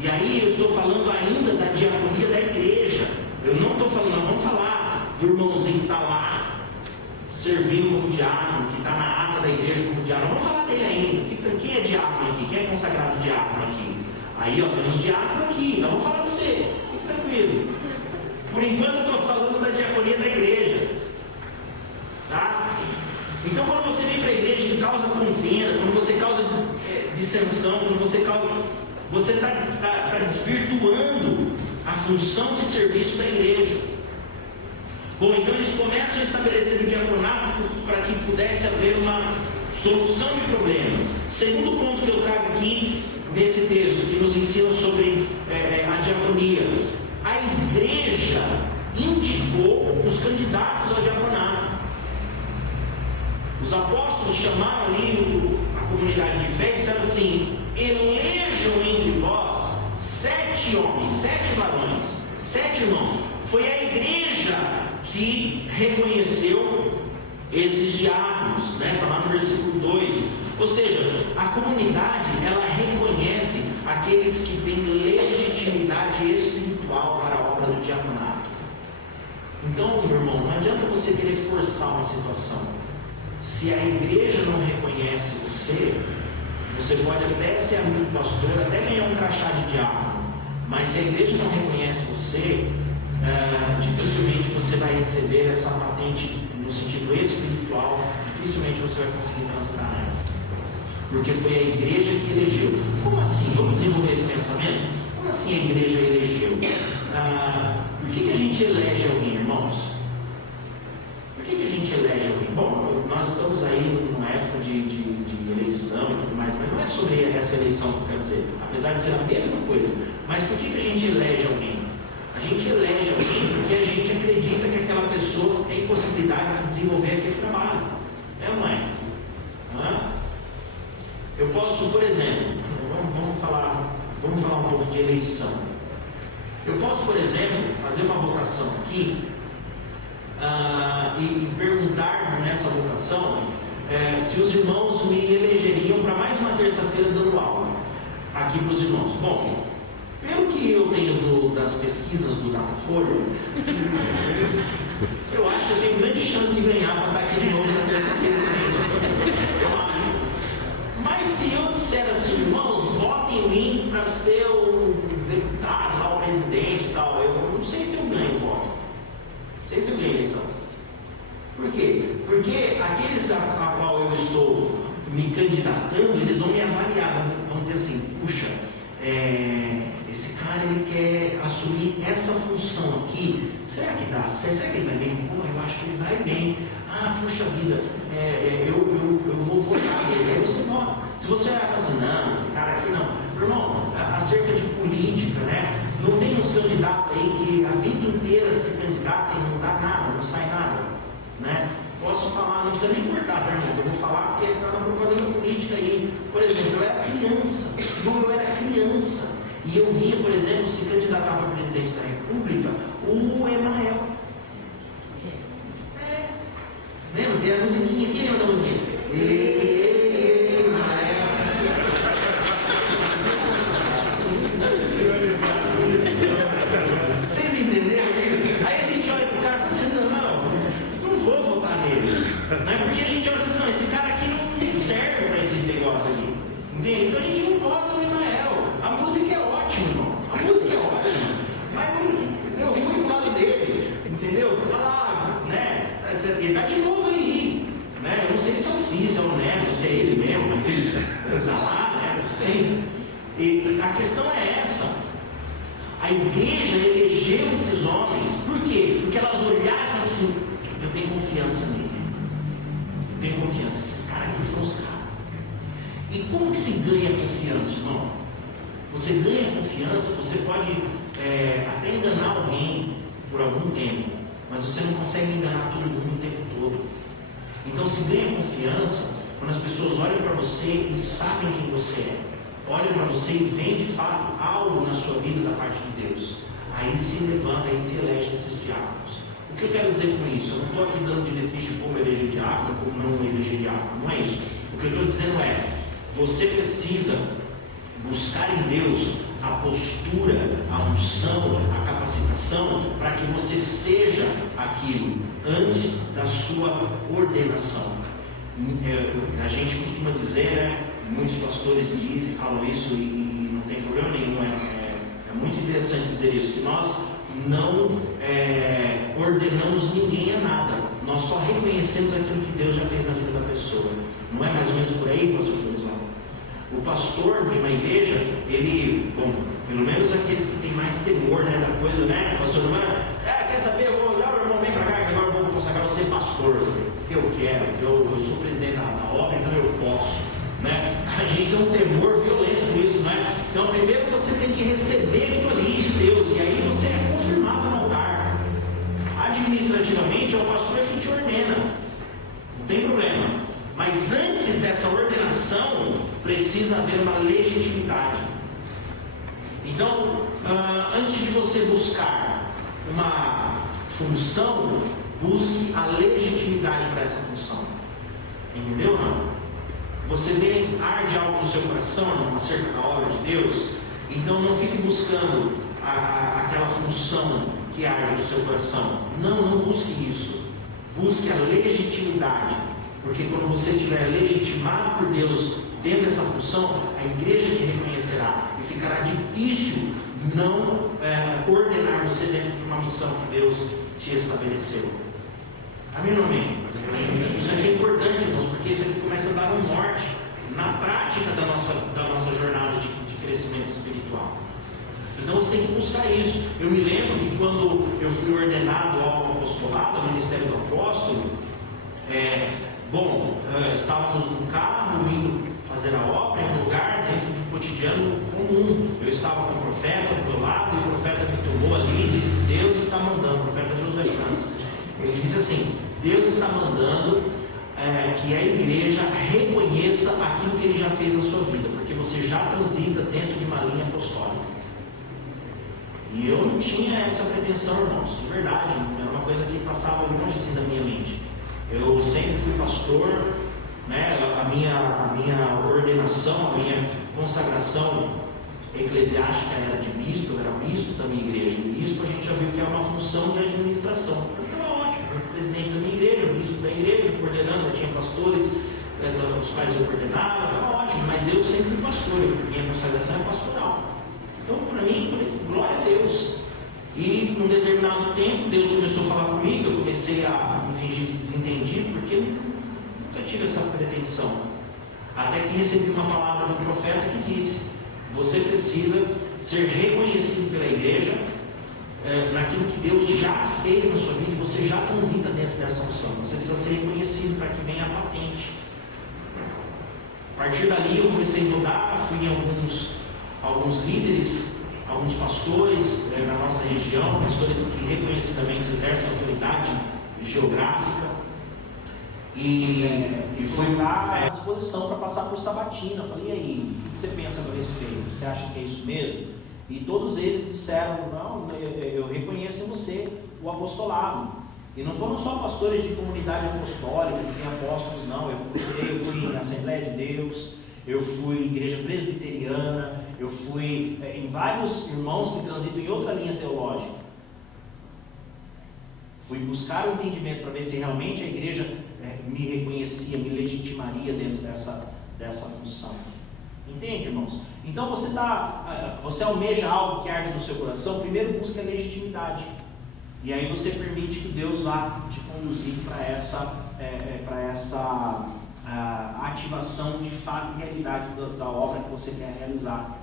E aí eu estou falando ainda da diaconia da igreja. Eu não estou falando, nós vamos falar do irmãozinho que está lá servindo como diácono, que está na ata da igreja como diácono. Vamos falar dele ainda. Quem é diácono aqui? Quem é consagrado diácono aqui? Aí, ó, temos diácono aqui. Nós vamos falar de você. Fique tranquilo. Por enquanto eu estou falando da diaconia da igreja. Tá? Então quando você vem para a igreja e causa contenda, quando você causa dissensão, quando você está desvirtuando a função de serviço da igreja. Bom, então eles começam a estabelecer o diaconato para que pudesse haver uma solução de problemas. Segundo ponto que eu trago aqui nesse texto, que nos ensina sobre a diaconia: a igreja indicou os candidatos ao diaconato. Os apóstolos chamaram ali a comunidade de fé e disseram assim: elejam entre vós 7 homens, 7 varões, 7 irmãos. Foi a igreja que reconheceu esses diáconos, né? Está lá no versículo 2. Ou seja, a comunidade, ela reconhece aqueles que têm legitimidade espiritual para a obra do diaconato. Então, meu irmão, não adianta você querer forçar uma situação. Se a igreja não reconhece você, você pode até ser amigo do pastor, até ganhar um crachá de diácono, mas se a igreja não reconhece você, dificilmente você vai receber essa patente no sentido espiritual, dificilmente você vai conseguir transitar nela, porque foi a igreja que elegeu. Como assim? Vamos desenvolver esse pensamento? Como assim a igreja elegeu? Por que a gente elege alguém, irmãos? Por que a gente elege alguém? Bom, nós estamos aí numa época de eleição e tudo mais, mas não é sobre essa eleição que eu quero dizer, apesar de ser a mesma coisa. Mas por que a gente elege alguém? A gente elege alguém porque a gente acredita que aquela pessoa tem possibilidade de desenvolver aquele trabalho. É ou não é? Não é? Eu posso, por exemplo, vamos falar um pouco de eleição. Eu posso, por exemplo, fazer uma votação aqui e perguntar nessa votação se os irmãos me elegeriam para mais uma terça-feira dando aula aqui para os irmãos. Bom, pelo que eu tenho das pesquisas do Datafolha, eu acho que eu tenho grande chance de ganhar para estar aqui de novo na terça-feira também. Mas se eu disser assim, irmãos, votem em mim para ser o deputado, lá, o presidente e tal, eu não sei se eu ganho voto. Não sei se eu ganho eleição. Por quê? Porque aqueles a qual eu estou me candidatando, eles vão me avaliar, vão dizer assim, puxa, esse cara ele quer assumir essa função aqui, será que dá? Será que ele vai bem? Pô, eu acho que ele vai bem. Puxa vida, eu vou votar nele. Aí você vota. Se você vai falar assim, não, esse cara aqui não. Irmão, acerca de política, né? Não tem uns candidatos aí que a vida inteira se candidatam e não dá nada, não sai nada, né? Posso falar, não precisa nem cortar, tá, irmão? Eu vou falar porque está na propaganda política aí. Por exemplo, eu era criança, e eu via, por exemplo, se candidatar para presidente da República, o Emael. Lembra? Tem a musiquinha, quem lembra da musiquinha? Emael. está de novo aí, né? Eu não sei se é o filho, se é o neto, se é ele mesmo, mas ele está lá, né? E a questão é essa. A igreja elegeu esses homens, por quê? Porque elas olharam e falaram assim: eu tenho confiança nele, eu tenho confiança, esses caras aqui são os caras. E como que se ganha confiança, irmão? Você ganha confiança, você pode até enganar alguém por algum tempo, mas você não consegue enganar todo mundo o tempo todo. Então se ganha confiança quando as pessoas olham para você e sabem quem você é, olham para você e veem de fato algo na sua vida da parte de Deus. Aí se levanta, aí se elege esses diáconos. O que eu quero dizer com isso? Eu não estou aqui dando diretriz de como eleger diácono, como não eleger diácono, não é isso. O que eu estou dizendo é: você precisa buscar em Deus a postura, a unção, a capacitação para que você seja aquilo antes da sua ordenação. A gente costuma dizer, né, muitos pastores dizem, falam isso e não tem problema nenhum, é muito interessante dizer isso, que nós não ordenamos ninguém a nada, nós só reconhecemos aquilo que Deus já fez na vida da pessoa. Não é mais ou menos por aí, pastor Felizão? O pastor de uma igreja, ele, bom, pelo menos aqueles que têm mais temor, né, da coisa, né, pastor, não é, quer saber, eu vou olhar o irmão, vem para cá, que agora eu vou consagrar você pastor, porque eu quero, porque eu sou presidente da obra, então eu posso, né? A gente tem um temor violento com isso, né? Então primeiro você tem que receber aquilo ali de Deus, e aí você é confirmado no altar. Administrativamente é o pastor que te ordena, não tem problema. Mas antes dessa ordenação, precisa haver uma legitimidade. Então, antes de você buscar uma função, busque a legitimidade para essa função. Entendeu? Não? Você vê, arde algo no seu coração, acerca da obra de Deus, então não fique buscando aquela função que arde no seu coração. Não busque isso. Busque a legitimidade. Porque quando você estiver legitimado por Deus dentro dessa função, a igreja te reconhecerá e ficará difícil não ordenar você dentro de uma missão que Deus te estabeleceu. Amém ou amém? Isso aqui é importante, irmãos, porque isso aqui começa a dar um norte na prática da nossa jornada de crescimento espiritual. Então você tem que buscar isso. Eu me lembro que quando eu fui ordenado ao apostolado, ao ministério do apóstolo, estávamos num carro indo fazer a obra em um lugar dentro de um cotidiano comum. Eu estava com o profeta do meu lado e o profeta me tomou ali e disse: Deus está mandando, o profeta José França. Ele disse assim: Deus está mandando que a igreja reconheça aquilo que Ele já fez na sua vida, porque você já transita dentro de uma linha apostólica. E eu não tinha essa pretensão, irmãos, de verdade, era uma coisa que passava longe assim da minha mente. Eu sempre fui pastor, né? A minha ordenação, a minha consagração eclesiástica era de bispo, eu era bispo da minha igreja. O bispo a gente já viu que é uma função de administração. Então é ótimo, eu presidente da minha igreja, bispo da igreja, coordenando, eu tinha pastores os quais eu coordenava, estava ótimo, mas eu sempre fui pastor, minha consagração é pastoral. Então para mim, eu falei, glória a Deus. E num determinado tempo, Deus começou a falar comigo, eu comecei a me fingir de desentendido, porque eu nunca tive essa pretensão. Até que recebi uma palavra do profeta que disse: você precisa ser reconhecido pela igreja naquilo que Deus já fez na sua vida, e você já transita dentro dessa unção. Você precisa ser reconhecido para que venha a patente. A partir dali eu comecei a mudar, fui em alguns líderes, alguns pastores na nossa região, pastores que reconhecidamente exercem autoridade geográfica, e foi lá à disposição para passar por sabatina. Eu falei: e aí, o que você pensa a meu respeito? Você acha que é isso mesmo? E todos eles disseram: não, eu reconheço em você o apostolado. E não foram só pastores de comunidade apostólica, que tem apóstolos, não. Eu fui em Assembleia de Deus, eu fui em igreja presbiteriana, eu fui em vários irmãos que transitam em outra linha teológica. Fui buscar o entendimento para ver se realmente a igreja me reconhecia, me legitimaria dentro dessa função. Entende, irmãos? Então você almeja algo que arde no seu coração, primeiro busca a legitimidade. E aí você permite que Deus vá te conduzir para essa ativação de fato e realidade da obra que você quer realizar.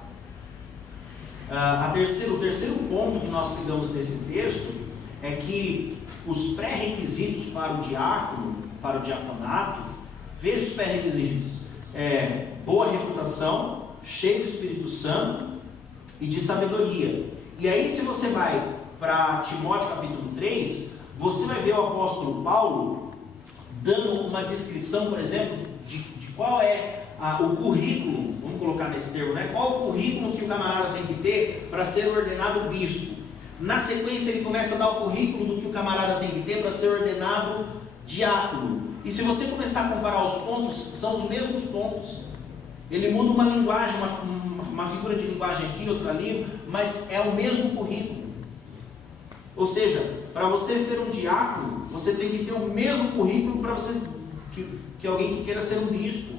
O terceiro ponto que nós pegamos desse texto é que os pré-requisitos para o diácono, para o diaconato, veja os pré-requisitos: boa reputação, cheio do Espírito Santo e de sabedoria. E aí, se você vai para Timóteo capítulo 3, você vai ver o apóstolo Paulo dando uma descrição, por exemplo, de qual é o currículo, vamos colocar nesse termo, né? Qual o currículo que o camarada tem que ter para ser ordenado bispo. Na sequência ele começa a dar o currículo do que o camarada tem que ter para ser ordenado diácono. E se você começar a comparar os pontos, são os mesmos pontos. Ele muda uma linguagem, uma figura de linguagem aqui, outra ali, mas é o mesmo currículo. Ou seja, para você ser um diácono, você tem que ter o mesmo currículo para você que alguém que queira ser um bispo.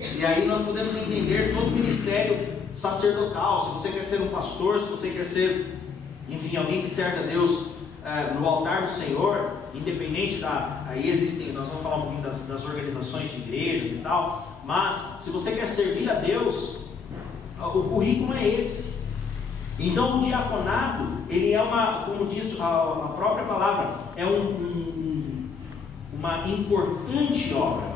E aí nós podemos entender todo o ministério sacerdotal. Se você quer ser um pastor, se você quer ser, enfim, alguém que serve a Deus no altar do Senhor, independente aí existem, nós vamos falar um pouquinho das organizações de igrejas e tal, mas se você quer servir a Deus, o currículo é esse. Então o diaconato, ele é como diz a própria palavra, é uma importante obra.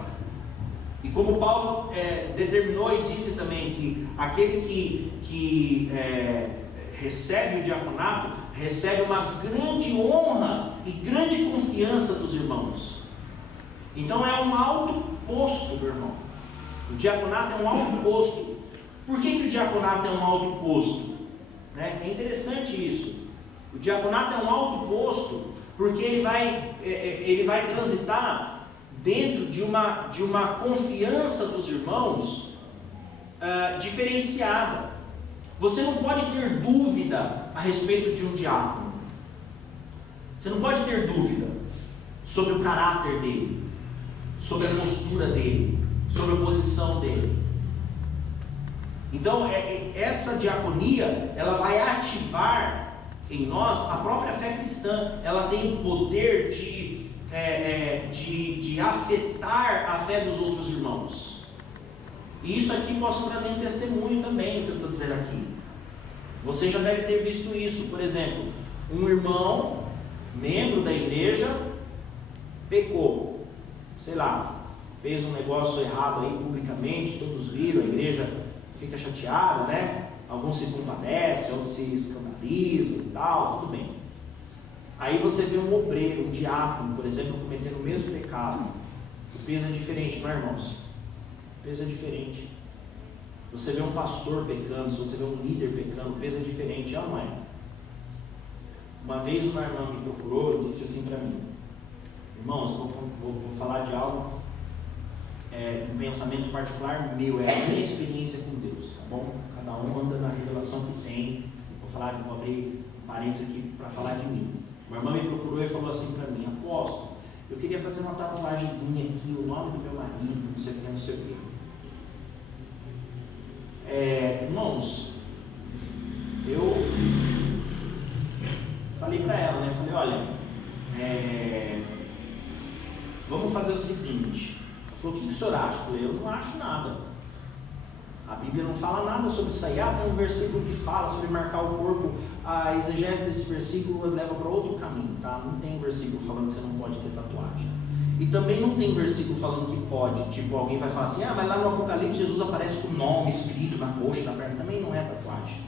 E como Paulo determinou e disse também que aquele que recebe o diaconato, recebe uma grande honra e grande confiança dos irmãos. Então é um alto posto, meu irmão. O diaconato é um alto posto. Por que o diaconato é um alto posto? É interessante isso. O diaconato é um alto posto porque ele vai transitar dentro de uma confiança dos irmãos diferenciada. Você não pode ter dúvida a respeito de um diácono. Você não pode ter dúvida sobre o caráter dele, sobre a postura dele, sobre a posição dele. Então, essa diaconia, ela vai ativar em nós a própria fé cristã. Ela tem o poder de afetar a fé dos outros irmãos. E isso aqui posso trazer em testemunho também, o que eu estou dizendo aqui. Você já deve ter visto isso. Por exemplo, um irmão, membro da igreja, pecou, sei lá, fez um negócio errado aí publicamente, todos viram, a igreja fica chateada, né? Alguns se compadecem, outros se escandalizam e tal, tudo bem. Aí você vê um obreiro, um diácono, por exemplo, cometendo o mesmo pecado. O peso é diferente, não é, irmãos? O peso é diferente. Você vê um pastor pecando, se você vê um líder pecando, o peso é diferente, é ou não é? Uma vez uma irmã me procurou e disse assim para mim: irmãos, vou falar de algo, um pensamento particular meu, é a minha experiência com Deus, tá bom? Cada um anda na revelação que tem. Vou abrir parênteses aqui para falar de mim. Uma irmã me procurou e falou assim para mim: apóstolo, eu queria fazer uma tatuagemzinha aqui, o nome do meu marido, não sei o que, não sei o que. Irmãos, eu falei para ela, né? Falei: olha, vamos fazer o seguinte. Ela falou: o que o senhor acha? Eu falei: eu não acho nada. A Bíblia não fala nada sobre isso aí. Tem um versículo que fala sobre marcar o corpo. A exegese desse versículo leva para outro caminho, tá? Não tem um versículo falando que você não pode ter tatuagem. E também não tem versículo falando que pode. Tipo, alguém vai falar assim: mas lá no Apocalipse Jesus aparece com nome escrito na coxa, na perna. Também não é tatuagem.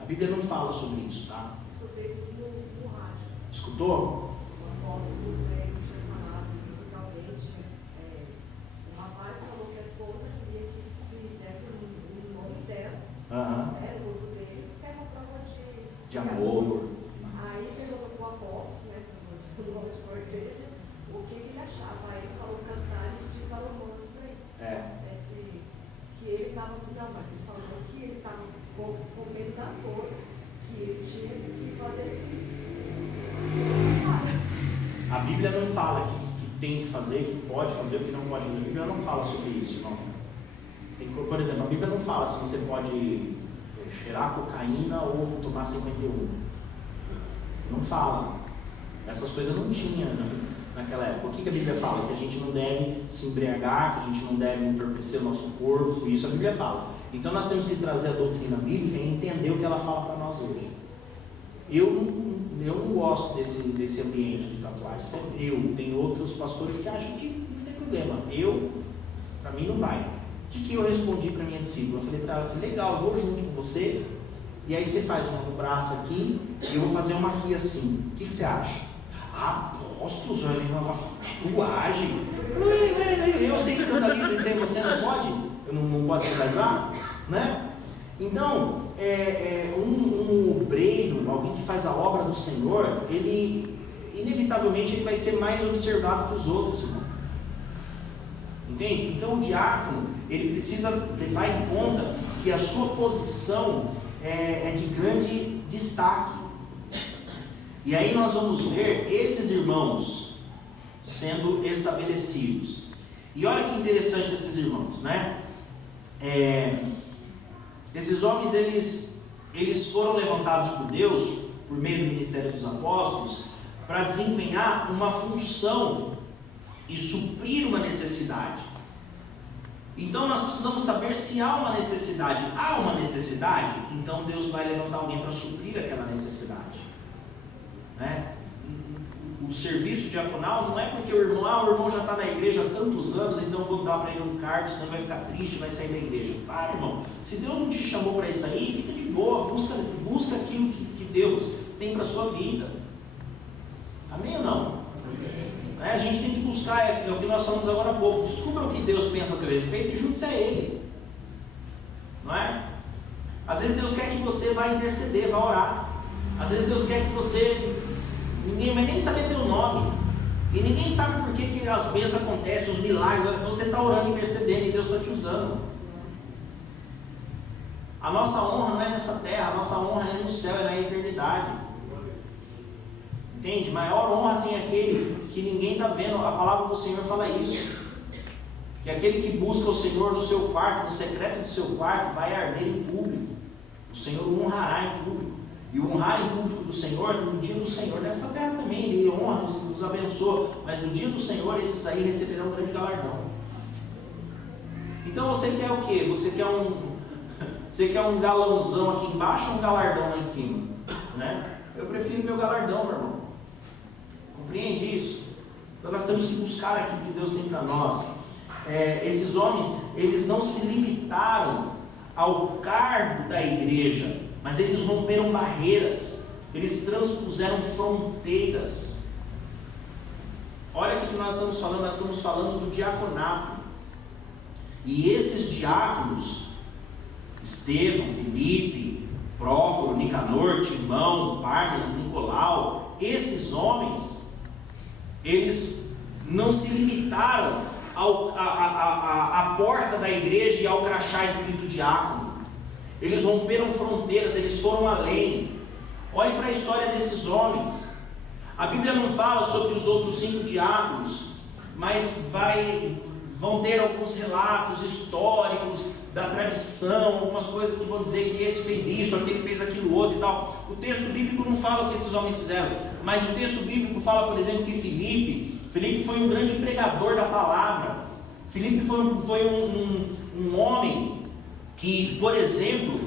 A Bíblia não fala sobre isso, tá? Escutei isso no rádio. Escutou? O apóstolo Greg tinha falado isso realmente. O rapaz falou que a esposa queria que fizesse o nome dela, no corpo dele, que era uma prova de amor. Aí perguntou para o apóstolo, né, para a igreja, o que ele achava. Aí ele falou Cantares de Salomão para ele. Que ele estava, não, mas ele falou que ele estava com medo da dor, que ele tinha que fazer assim. A Bíblia não fala que tem que fazer, que pode fazer, o que não pode fazer. A Bíblia não fala sobre isso, irmão. Por exemplo, a Bíblia não fala se você pode cheirar cocaína ou tomar 51. Não fala. Essas coisas não tinha naquela época. O que a Bíblia fala? Que a gente não deve se embriagar, que a gente não deve entorpecer o nosso corpo, isso a Bíblia fala. Então nós temos que trazer a doutrina bíblica e entender o que ela fala para nós hoje. Eu não gosto desse ambiente de tatuagem. Tem outros pastores que acham que não tem problema. Para mim não vai. O que eu respondi para minha discípula? Eu falei para ela assim, legal, eu vou junto com você, e aí você faz uma no braço aqui, e eu vou fazer uma aqui assim. O que você acha? Apóstolo, você vai ver uma tatuagem? Eu sei que escandaliza isso aí, você não pode? Eu não pode escandalizar? Né? Então, um obreiro, alguém que faz a obra do Senhor, ele, inevitavelmente, ele vai ser mais observado que os outros, irmão. Entende? Então, o diácono, ele precisa levar em conta que a sua posição é de grande destaque. E aí nós vamos ver esses irmãos sendo estabelecidos. E olha que interessante esses irmãos, né? Esses homens, eles foram levantados por Deus, por meio do ministério dos apóstolos, para desempenhar uma função e suprir uma necessidade. Então nós precisamos saber se há uma necessidade. Há uma necessidade, então Deus vai levantar alguém para suprir aquela necessidade, né? O serviço diaconal não é porque o irmão já está na igreja há tantos anos, então vou dar para ele um cargo, senão ele vai ficar triste e vai sair da igreja. Para, irmão, se Deus não te chamou para isso aí, fica de boa, busca aquilo que Deus tem para a sua vida. Amém ou não? A gente tem que buscar, é o que nós falamos agora há pouco, descubra o que Deus pensa a teu respeito e junte-se a Ele, não é? Às vezes Deus quer que você vá interceder, vá orar. Às vezes Deus quer que você, ninguém vai nem saber teu nome, e ninguém sabe por que as bênçãos acontecem, os milagres, você está orando, intercedendo, e Deus está te usando. A nossa honra não é nessa terra, a nossa honra é no céu, é na eternidade. Entende? Maior honra tem aquele que ninguém está vendo. A palavra do Senhor fala isso, que aquele que busca o Senhor no seu quarto, no secreto do seu quarto, vai arder em público. O Senhor o honrará em público. E o honrar em público do Senhor, no dia do Senhor, nessa terra também, Ele honra, nos abençoa, mas no dia do Senhor, esses aí receberão um grande galardão. Então você quer o quê? Você quer um galãozão aqui embaixo ou um galardão lá em cima? Né? Eu prefiro meu galardão, meu irmão. Compreende isso? Então nós temos que buscar aquilo que Deus tem para nós. Esses homens, eles não se limitaram ao cargo da igreja, mas eles romperam barreiras, eles transpuseram fronteiras. Olha o que nós estamos falando do diaconato. E esses diáconos, Estevão, Filipe, Prócoro, Nicanor, Timão, Pármenas, Nicolau, esses homens, eles não se limitaram à porta da igreja e ao crachá escrito diácono. Eles romperam fronteiras, eles foram além. Olhe para a história desses homens. A Bíblia não fala sobre os outros 5 diáconos, mas vão ter alguns relatos históricos da tradição, algumas coisas que vão dizer que esse fez isso, aquele fez aquilo outro e tal. O texto bíblico não fala o que esses homens fizeram, mas o texto bíblico fala, por exemplo, que Filipe foi um grande pregador da palavra. Filipe foi um homem que, por exemplo,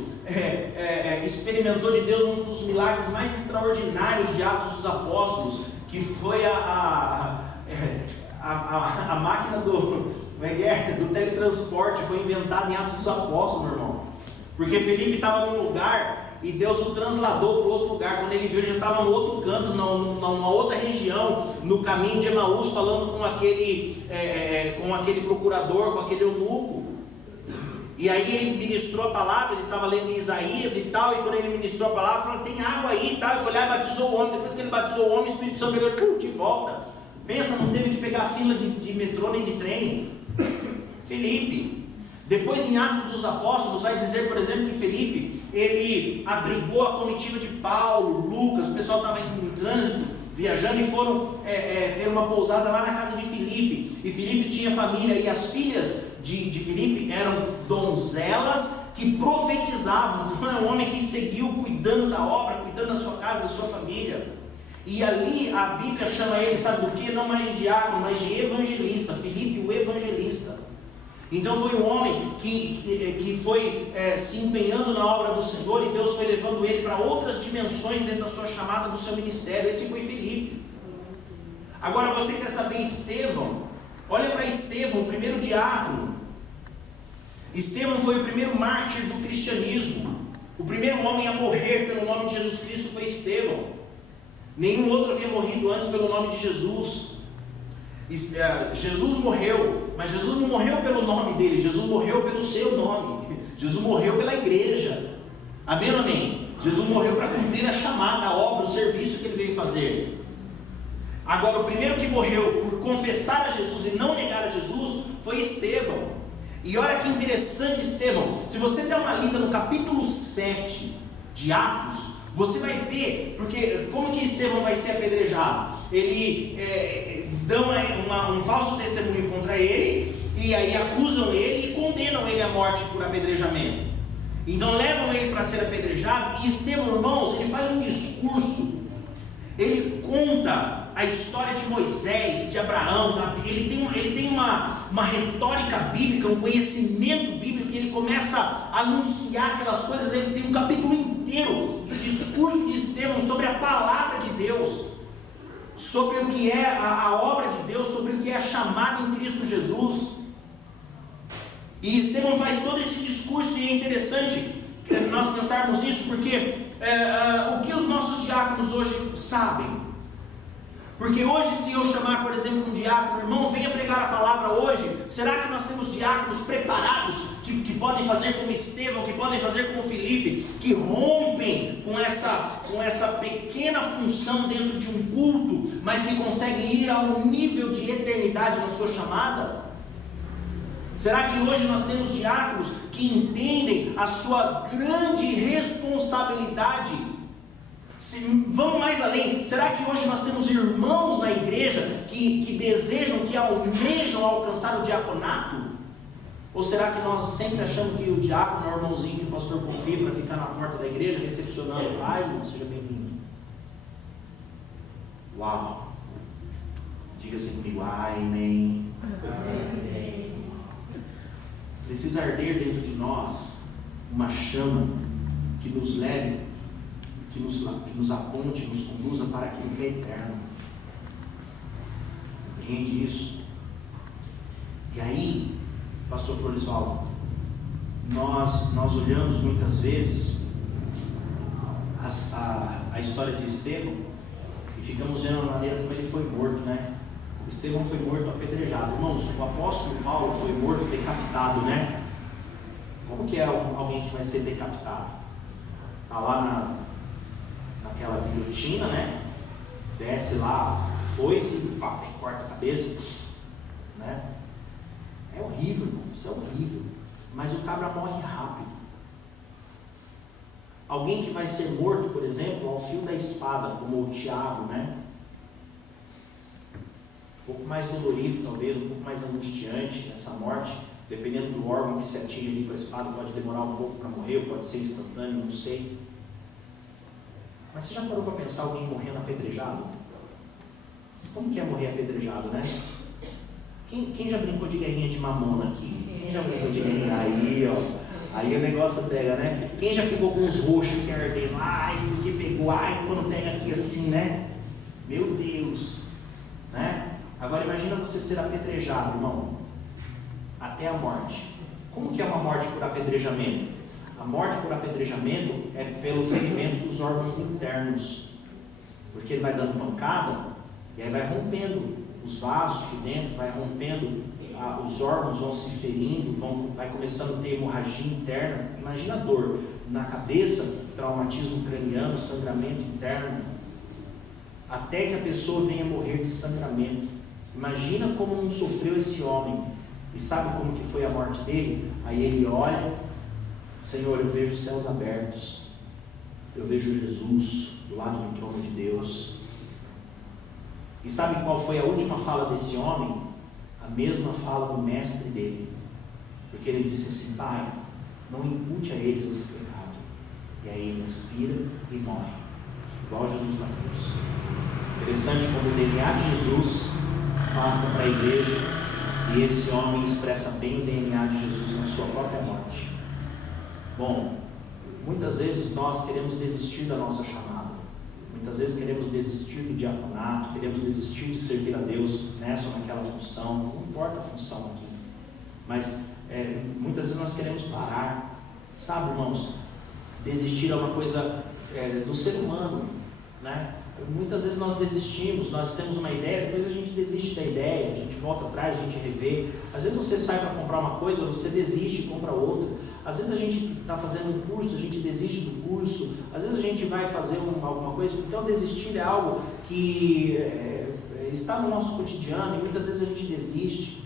experimentou de Deus um dos milagres mais extraordinários de Atos dos Apóstolos, que foi a máquina do teletransporte. Foi inventada em Atos dos Apóstolos, meu irmão, porque Filipe estava num lugar e Deus o transladou para outro lugar. Quando ele viu, ele já estava no outro canto, numa outra região, no caminho de Emaús, falando com aquele procurador, com aquele eunuco. E aí ele ministrou a palavra, ele estava lendo em Isaías e tal, e quando ele ministrou a palavra, falou, tem água aí e tal. Ele foi lá e batizou o homem. Depois que ele batizou o homem, o Espírito Santo pegou de volta. Pensa, não teve que pegar fila de metrô nem de trem. Filipe. Depois, em Atos dos Apóstolos, vai dizer, por exemplo, que Filipe, ele abrigou a comitiva de Paulo, Lucas, o pessoal estava em trânsito, viajando, e foram ter uma pousada lá na casa de Filipe. E Filipe tinha família, e as filhas de Filipe eram donzelas que profetizavam. Então é um homem que seguiu cuidando da obra, cuidando da sua casa, da sua família. E ali a Bíblia chama ele, sabe do que? Não mais de diácono, mas de evangelista. Filipe, o evangelista. Então foi um homem que foi se empenhando na obra do Senhor, e Deus foi levando ele para outras dimensões dentro da sua chamada, do seu ministério. Esse foi Filipe. Agora você quer saber Estevão? Olha para Estevão, o primeiro diácono. Estevão foi o primeiro mártir do cristianismo. O primeiro homem a morrer pelo nome de Jesus Cristo foi Estevão. Nenhum outro havia morrido antes pelo nome de Jesus. Jesus morreu, mas Jesus não morreu pelo nome dele, Jesus morreu pelo seu nome. Jesus morreu pela igreja. Amém ou amém? Jesus morreu para cumprir a chamada, a obra, o serviço que ele veio fazer. Agora, o primeiro que morreu por confessar a Jesus e não negar a Jesus foi Estevão. E olha que interessante, Estevão. Se você der uma lida no capítulo 7 de Atos, você vai ver, porque como que Estevão vai ser apedrejado? Ele dão um falso testemunho contra ele, e aí acusam ele e condenam ele à morte por apedrejamento. Então levam ele para ser apedrejado, e Estevão, irmãos, ele faz um discurso, ele conta a história de Moisés, de Abraão, ele tem uma retórica bíblica, um conhecimento bíblico, e ele começa a anunciar aquelas coisas. Ele tem um capítulo inteiro do discurso de Estevão sobre a palavra de Deus, sobre o que é a obra de Deus, sobre o que é a chamada em Cristo Jesus. E Estevão faz todo esse discurso, e é interessante nós pensarmos nisso, porque o que os nossos diáconos hoje sabem? Porque hoje, se eu chamar, por exemplo, um diácono, irmão, venha pregar a palavra hoje, será que nós temos diáconos preparados, que podem fazer como Estevão, que podem fazer como Filipe, que rompem com essa pequena função dentro de um culto, mas que conseguem ir a um nível de eternidade na sua chamada? Será que hoje nós temos diáconos que entendem a sua grande responsabilidade? Vamos mais além, será que hoje nós temos irmãos na igreja que desejam, que almejam alcançar o diaconato? Ou será que nós sempre achamos que o diácono é o irmãozinho que o pastor confia para ficar na porta da igreja recepcionando? Ai, irmão, seja bem-vindo. Uau! Diga assim comigo, amém. Precisa arder dentro de nós uma chama que nos leve, que nos aponte, nos conduza para aquilo que é eterno. Compreende isso? E aí, pastor Floresvaldo, nós olhamos muitas vezes a história de Estevão e ficamos vendo a maneira como ele foi morto, né? Estevão foi morto apedrejado. Irmãos, o apóstolo Paulo foi morto decapitado, né? Como que é alguém que vai ser decapitado? Está lá naquela guilhotina, né? Desce lá, foice, corta a cabeça, né? É horrível, irmão, isso é horrível. Mas o cabra morre rápido. Alguém que vai ser morto, por exemplo, ao fio da espada, como o Tiago, né? Um pouco mais dolorido, talvez, um pouco mais angustiante essa morte, dependendo do órgão que se atinge ali com a espada, pode demorar um pouco para morrer, pode ser instantâneo, não sei. Mas você já parou para pensar alguém morrendo apedrejado? Como que é morrer apedrejado, né? Quem já brincou de guerrinha de mamona aqui? Quem já brincou de guerrinha? Aí, ó. Aí o negócio pega, né? Quem já ficou com os roxos que ardendo? Ai, porque pegou? Ai, quando pega aqui assim, né? Meu Deus! Né? Agora imagina você ser apedrejado, irmão, até a morte. Como que é uma morte por apedrejamento? A morte por apedrejamento é pelo ferimento dos órgãos internos, porque ele vai dando pancada e aí vai rompendo os vasos por dentro, vai rompendo, os órgãos vão se ferindo, vai começando a ter hemorragia interna. Imagina a dor na cabeça, traumatismo craniano, sangramento interno, até que a pessoa venha morrer de sangramento. Imagina como não sofreu esse homem. E sabe como que foi a morte dele? Aí ele olha: Senhor, eu vejo os céus abertos, eu vejo Jesus do lado do trono de Deus. E sabe qual foi a última fala desse homem? A mesma fala do mestre dele, porque ele disse assim: Pai, não impute a eles esse pecado. E aí ele expira e morre. igual Jesus na cruz. Interessante como o DNA de Jesus passa para a igreja e esse homem expressa bem o DNA de Jesus na sua própria morte. Bom, muitas vezes nós queremos desistir da nossa chamada, muitas vezes queremos desistir do diaconato, queremos desistir de servir a Deus nessa ou naquela função, não importa a função aqui, mas muitas vezes nós queremos parar, sabe, irmãos? Desistir é uma coisa do ser humano, né? Muitas vezes nós desistimos, nós temos uma ideia, depois a gente desiste da ideia, a gente volta atrás, a gente revê. Às vezes você sai para comprar uma coisa, você desiste e compra outra. Às vezes a gente está fazendo um curso, a gente desiste do curso. Às vezes a gente vai fazer alguma coisa. Então desistir é algo que está no nosso cotidiano e muitas vezes a gente desiste.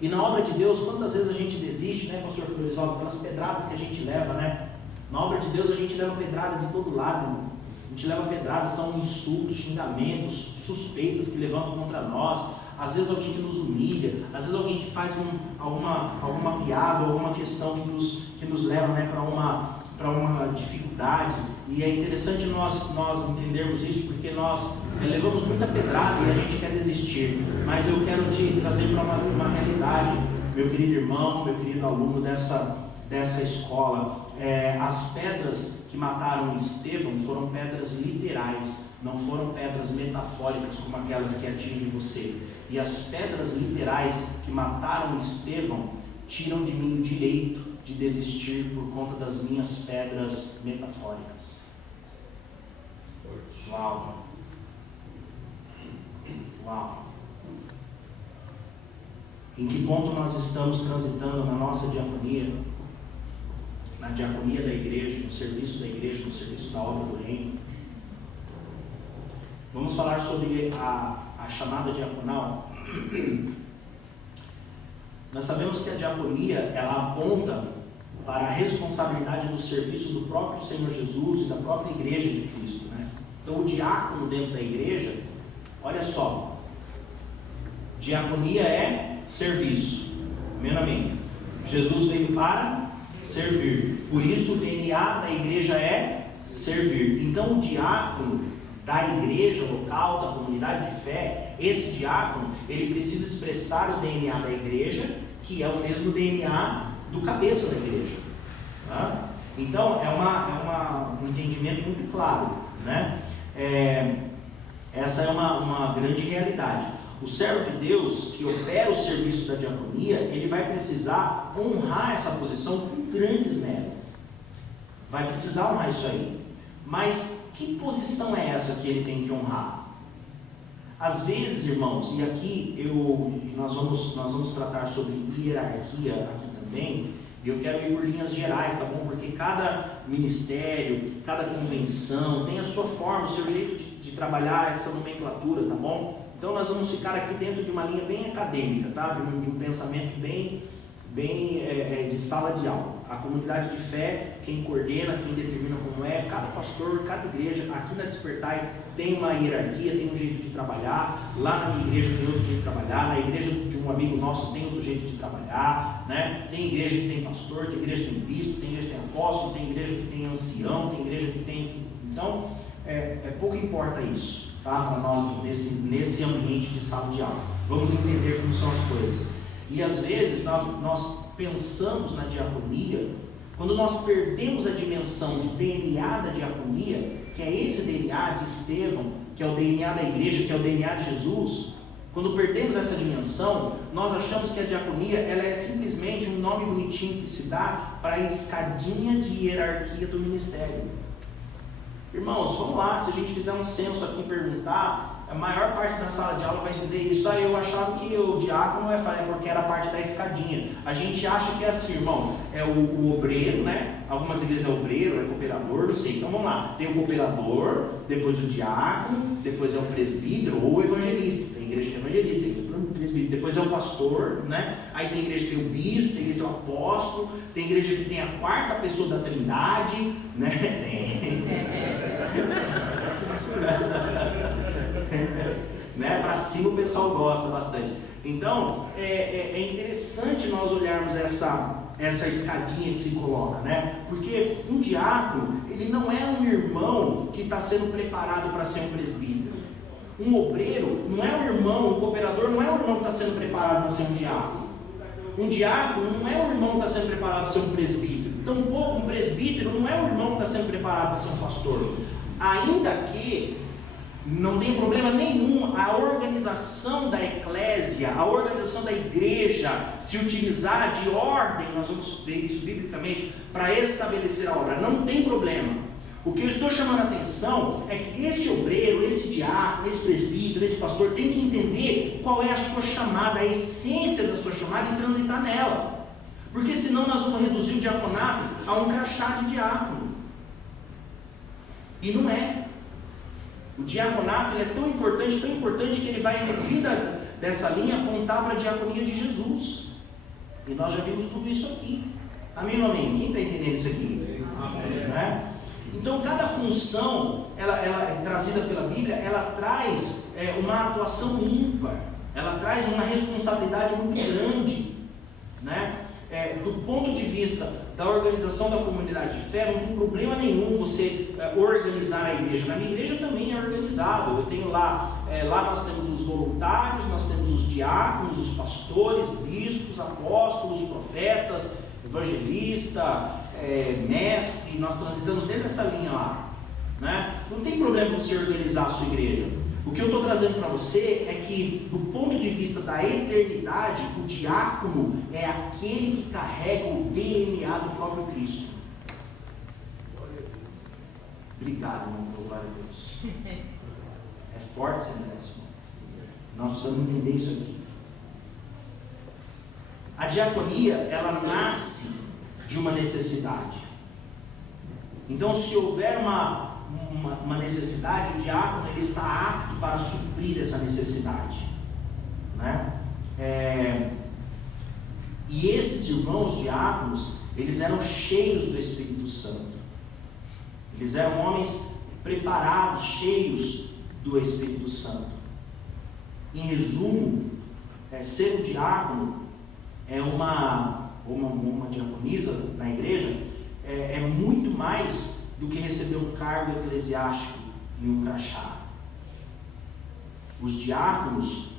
E na obra de Deus, quantas vezes a gente desiste, né, pastor Floresvaldo, pelas pedradas que a gente leva, né? Na obra de Deus a gente leva pedrada de todo lado, irmão. A gente leva pedradas, são insultos, xingamentos, suspeitas que levantam contra nós. Às vezes alguém que nos humilha, às vezes alguém que faz alguma piada, alguma questão que nos leva, né, para uma dificuldade. E é interessante nós entendermos isso, porque nós levamos muita pedrada e a gente quer desistir. Mas eu quero te trazer para uma realidade, meu querido irmão, meu querido aluno dessa escola. As pedras que mataram Estevão foram pedras literais, não foram pedras metafóricas como aquelas que atingem você. E as pedras literais que mataram Estevão tiram de mim o direito de desistir por conta das minhas pedras metafóricas. Uau! Uau! Em que ponto nós estamos transitando na nossa diaconia? Na diaconia da igreja, no serviço da igreja, no serviço da obra do reino. Vamos falar sobre a chamada diaconal. Nós sabemos que a diaconia, ela aponta para a responsabilidade do serviço do próprio Senhor Jesus e da própria igreja de Cristo, né? Então o diácono dentro da igreja, olha só, diaconia é serviço, amém? Jesus veio para servir, por isso o DNA da igreja é servir. Então o diácono da igreja local, da comunidade de fé, esse diácono, ele precisa expressar o DNA da igreja, que é o mesmo DNA do cabeça da igreja, tá? Então é um entendimento muito claro, né? Essa é uma grande realidade. O servo de Deus que opera o serviço da diaconia, ele vai precisar honrar essa posição com grande esmero. Vai precisar honrar isso aí. Mas que posição é essa que ele tem que honrar? Às vezes, irmãos, e aqui nós vamos tratar sobre hierarquia aqui também, e eu quero ir por linhas gerais, tá bom? Porque cada ministério, cada convenção tem a sua forma, o seu jeito de trabalhar essa nomenclatura, tá bom? Então nós vamos ficar aqui dentro de uma linha bem acadêmica, tá? De um pensamento bem de sala de aula. A comunidade de fé, quem coordena, quem determina como é, cada pastor, cada igreja, aqui na Despertai tem uma hierarquia, tem um jeito de trabalhar, lá na minha igreja tem outro jeito de trabalhar, na igreja de um amigo nosso tem outro jeito de trabalhar, né? Tem igreja que tem pastor, tem igreja que tem bispo, tem igreja que tem apóstolo, tem igreja que tem ancião, tem igreja que tem... Então, pouco importa isso, tá? Para nós nesse ambiente de sala de aula. Vamos entender como são as coisas. E às vezes nós pensamos na diaconia, quando nós perdemos a dimensão do DNA da diaconia, que é esse DNA de Estevão, que é o DNA da igreja, que é o DNA de Jesus, quando perdemos essa dimensão, nós achamos que a diaconia ela é simplesmente um nome bonitinho que se dá para a escadinha de hierarquia do ministério. Irmãos, vamos lá, se a gente fizer um censo aqui e perguntar, a maior parte da sala de aula vai dizer isso. Eu achava que o diácono porque era parte da escadinha. A gente acha que é assim, irmão, é o obreiro, né? Algumas igrejas é obreiro, é cooperador, não sei. Então vamos lá, tem o cooperador, depois o diácono, depois é o presbítero ou o evangelista. Tem igreja que é evangelista, tem igreja que é presbítero, depois é o pastor, né? Aí tem igreja que tem o bispo, tem igreja que tem o apóstolo, tem igreja que tem a quarta pessoa da Trindade, né? Né? Para cima o pessoal gosta bastante. Então é interessante nós olharmos essa essa escadinha que se coloca, né? Porque um diácono, ele não é um irmão que está sendo preparado para ser um presbítero. Um obreiro não é um irmão, um cooperador não é um irmão que está sendo preparado para ser um diácono. Um diácono não é um irmão que está sendo preparado para ser um presbítero. Tampouco um presbítero não é um irmão que está sendo preparado para ser um pastor. Ainda que não tem problema nenhum a organização da eclésia, a organização da igreja se utilizar de ordem, nós vamos ver isso biblicamente, para estabelecer a obra, não tem problema. O que eu estou chamando a atenção é que esse obreiro, esse diácono, esse presbítero, esse pastor tem que entender qual é a sua chamada, a essência da sua chamada e transitar nela, porque senão nós vamos reduzir o diaconato a um crachá de diácono, e não é. O diaconato ele é tão importante que ele vai, no fim dessa linha, apontar para a diaconia de Jesus. E nós já vimos tudo isso aqui. Amém ou amém? Quem está entendendo isso aqui? Amém. Né? Então, cada função, ela é trazida pela Bíblia, ela traz uma atuação ímpar. Ela traz uma responsabilidade muito grande. Né? Do ponto de vista da organização da comunidade de fé, não tem problema nenhum você organizar a igreja. Na minha igreja também é organizado. Eu tenho lá nós temos os voluntários, nós temos os diáconos, os pastores, bispos, apóstolos, profetas, evangelista, mestre. Nós transitamos dentro dessa linha lá, né? Não tem problema você organizar a sua igreja. O que eu estou trazendo para você é que, do ponto de vista da eternidade, o diácono é aquele que carrega o DNA do próprio Cristo. Obrigado, irmão, pela glória a Deus. É forte esse negócio. Nós precisamos entender isso aqui. A diaconia, ela nasce de uma necessidade. Então, se houver uma necessidade, o diácono ele está apto para suprir essa necessidade, né? E esses irmãos diáconos, eles eram cheios do Espírito Santo, eles eram homens preparados, cheios do Espírito Santo. Em resumo, ser um diácono é uma diaconisa na igreja, é muito mais do que receber um cargo eclesiástico e um crachá. Os diáconos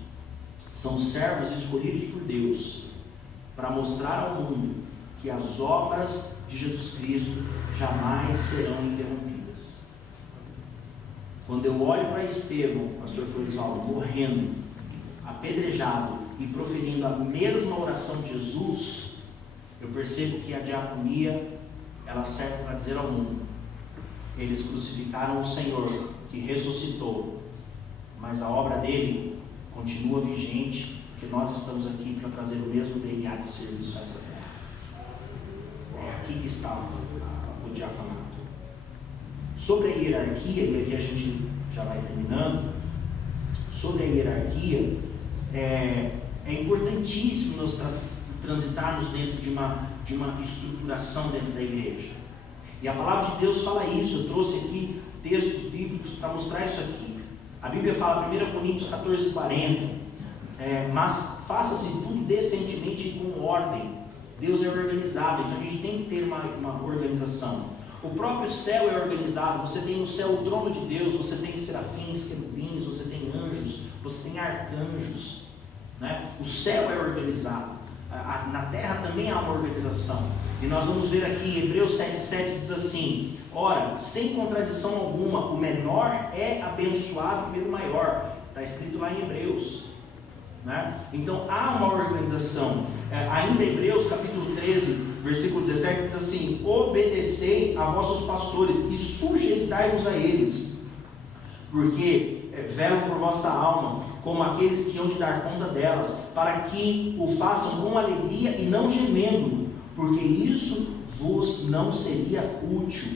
são servos escolhidos por Deus para mostrar ao mundo que as obras de Jesus Cristo jamais serão interrompidas. Quando eu olho para Estevão, pastor Florisvaldo, morrendo, apedrejado e proferindo a mesma oração de Jesus, eu percebo que a diaconia ela serve para dizer ao mundo: eles crucificaram o Senhor que ressuscitou, mas a obra dele continua vigente, porque nós estamos aqui para trazer o mesmo DNA de serviço a essa terra. É aqui que está o diaconato. Sobre a hierarquia, e aqui a gente já vai terminando, sobre a hierarquia, é importantíssimo nós transitarmos dentro de uma estruturação dentro da igreja. E a palavra de Deus fala isso. Eu trouxe aqui textos bíblicos para mostrar isso aqui. A Bíblia fala, 1 Coríntios 14:40, mas faça-se tudo decentemente e com ordem. Deus é organizado, então a gente tem que ter uma organização. O próprio céu é organizado. Você tem no céu o trono de Deus, você tem serafins, querubins, você tem anjos, você tem arcanjos, né? O céu é organizado. Na terra também há uma organização. E nós vamos ver aqui, Hebreus 7,7 diz assim: ora, sem contradição alguma, o menor é abençoado pelo maior. Está escrito lá em Hebreus, né? Então há uma organização. Ainda em Hebreus capítulo 13, versículo 17 diz assim: obedecei a vossos pastores e sujeitai-vos a eles, porque velam por vossa alma, como aqueles que hão de dar conta delas, para que o façam com alegria e não gemendo, porque isso vos não seria útil.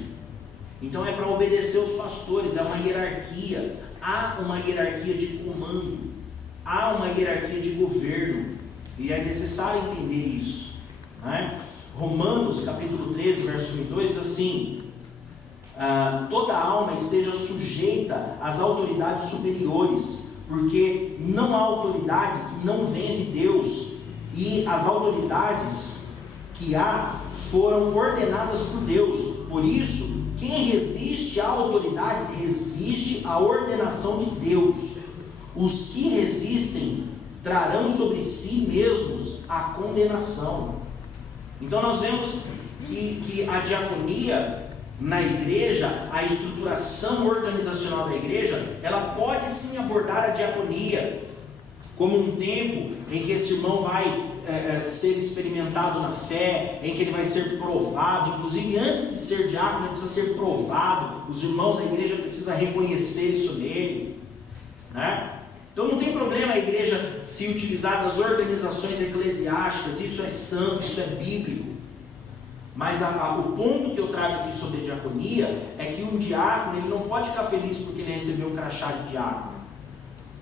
Então é para obedecer os pastores, é uma hierarquia. Há uma hierarquia de comando, há uma hierarquia de governo, e é necessário entender isso, né? Romanos capítulo 13, verso 1 e 2 diz assim: toda alma esteja sujeita às autoridades superiores, porque não há autoridade que não venha de Deus, e as autoridades que há foram ordenadas por Deus. Por isso, quem resiste à autoridade resiste à ordenação de Deus. Os que resistem trarão sobre si mesmos a condenação. Então nós vemos que a diaconia na igreja, a estruturação organizacional da igreja, ela pode sim abordar a diaconia como um tempo em que esse irmão vai ser experimentado na fé, em que ele vai ser provado. Inclusive antes de ser diácono, ele precisa ser provado. Os irmãos da igreja precisam reconhecer isso nele, né? Então não tem problema a igreja se utilizar das organizações eclesiásticas, isso é santo, isso é bíblico. Mas o ponto que eu trago aqui sobre a diaconia é que um diácono ele não pode ficar feliz porque ele recebeu um crachá de diácono.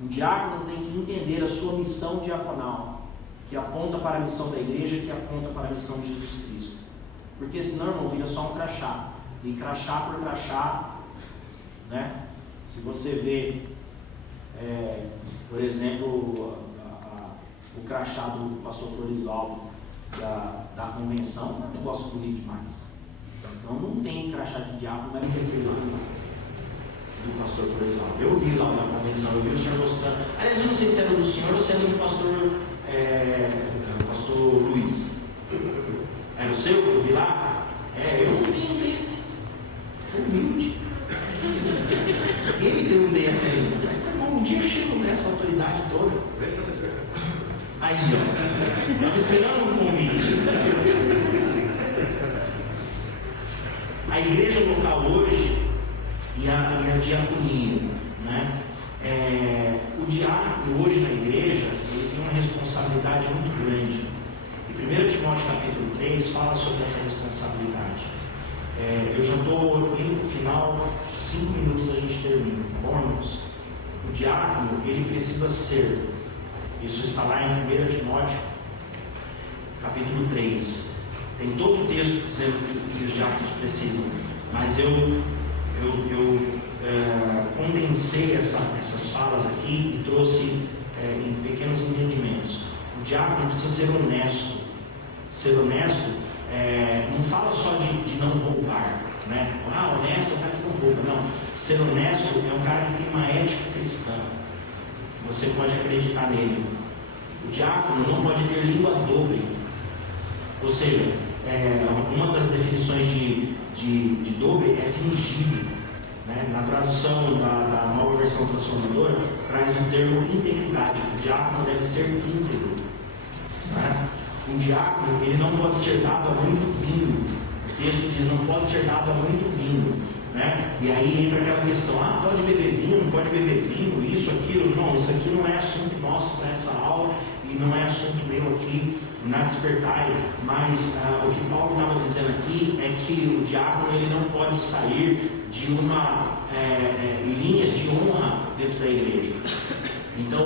Um diácono tem que entender a sua missão diaconal, que aponta para a missão da igreja, que aponta para a missão de Jesus Cristo. Porque senão, irmão, vira só um crachá. E crachá por crachá, né? Se você vê, por exemplo, o crachá do pastor Florisvaldo da convenção, é um negócio bonito demais. Então não tem crachá de diácono, mas não tem aquele lá do pastor Florisvaldo. Eu vi lá na convenção, eu vi o senhor mostrando. Aliás, eu não sei se era do senhor ou se era do pastor Luiz. Era o seu que eu vi lá? Eu não tenho desse. Humilde. Ele deu um desse ainda. Mas tá bom, um dia eu chego nessa autoridade toda. Aí, ó. Estava esperando um convite. A igreja local hoje e a diaconia, né? O diácono hoje na igreja, ele tem uma responsabilidade muito grande. E 1 Timóteo capítulo 3 fala sobre essa responsabilidade. Eu já estou indo para o final, 5 minutos a gente termina, tá bom, irmãos? O diácono, ele precisa ser, isso está lá em 1 Timóteo capítulo 3. Tem todo o texto dizendo que os diáconos precisam, mas eu condensei essas falas aqui e trouxe em pequenos entendimentos. O diácono precisa ser honesto. Ser honesto não fala só de não roubar, né? Honesto é o cara que não rouba, não. Ser honesto é um cara que tem uma ética cristã. Você pode acreditar nele. O diácono não pode ter língua dobre. Ou seja, uma das definições de dobre é fingido. Né? Na tradução da nova versão transformadora, traz o termo integridade. O diácono deve ser íntegro. Né? Um diácono, ele não pode ser dado a muito vinho. O texto diz, não pode ser dado a muito vinho. Né? E aí entra aquela questão, pode beber vinho, não pode beber vinho, isso, aquilo. Não, isso aqui não é assunto nosso para essa aula e não é assunto meu aqui na Despertai, mas o que Paulo estava dizendo aqui é que o diácono ele não pode sair de uma linha de honra dentro da igreja. Então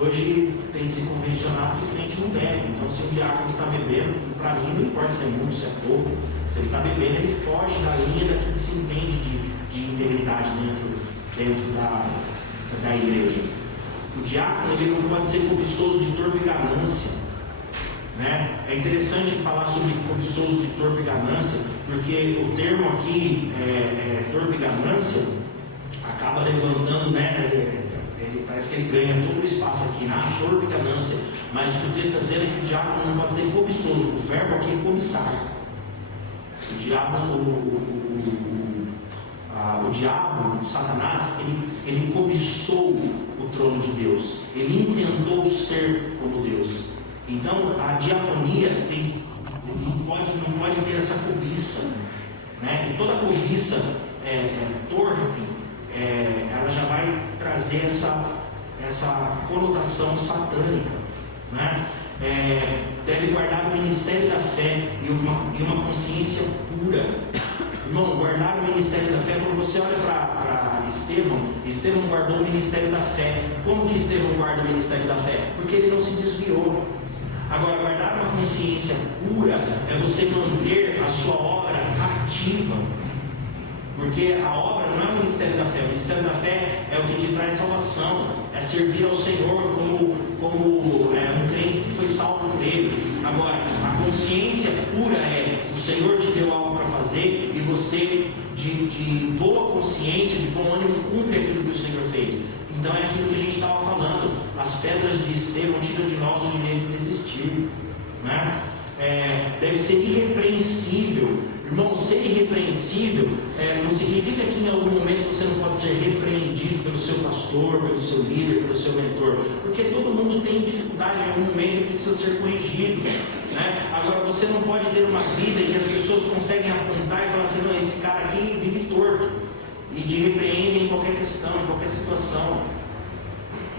hoje tem se convencionado que o crente não bebe. Então se o diácono está bebendo, para mim não importa se é muito, se é pouco, se ele está bebendo, ele foge da linha daquilo que se entende de integridade dentro da igreja. O diácono ele não pode ser cobiçoso de torpe ganância. Né? É interessante falar sobre cobiçoso de torpe ganância, porque o termo aqui, torpe ganância, acaba levantando, né? Parece que ele ganha todo o espaço aqui na torpe ganância, mas o que o texto está dizendo é que o diácono não pode ser cobiçoso. O verbo aqui é cobiçar. O diabo, o Satanás, ele cobiçou o trono de Deus, ele intentou ser como Deus. Então a diaconia não pode ter essa cobiça, né? E toda cobiça torpe, ela já vai trazer essa conotação satânica, né? Deve guardar o ministério da fé e uma consciência pura. Irmão, guardar o ministério da fé, quando você olha para Estevão guardou o ministério da fé. Como que Estevão guarda o ministério da fé? Porque ele não se desviou. Agora, guardar uma consciência pura é você manter a sua obra ativa. Porque a obra não é o ministério da fé. O ministério da fé é o que te traz salvação. É servir ao Senhor como um crente que foi salvo por Ele. Agora, a consciência Senhor te deu algo para fazer e você, de boa consciência, de bom ânimo, cumpre aquilo que o Senhor fez. Então é aquilo que a gente estava falando. As pedras de Estevão tiram de nós o direito de existir, né? Deve ser irrepreensível. Irmão, ser irrepreensível não significa que em algum momento você não pode ser repreendido pelo seu pastor, pelo seu líder, pelo seu mentor, porque todo mundo tem dificuldade em algum momento e precisa ser corrigido, né? Agora, você não pode ter uma vida em que as pessoas conseguem apontar e falar assim: não, esse cara aqui vive torto, e te repreendem em qualquer questão, em qualquer situação.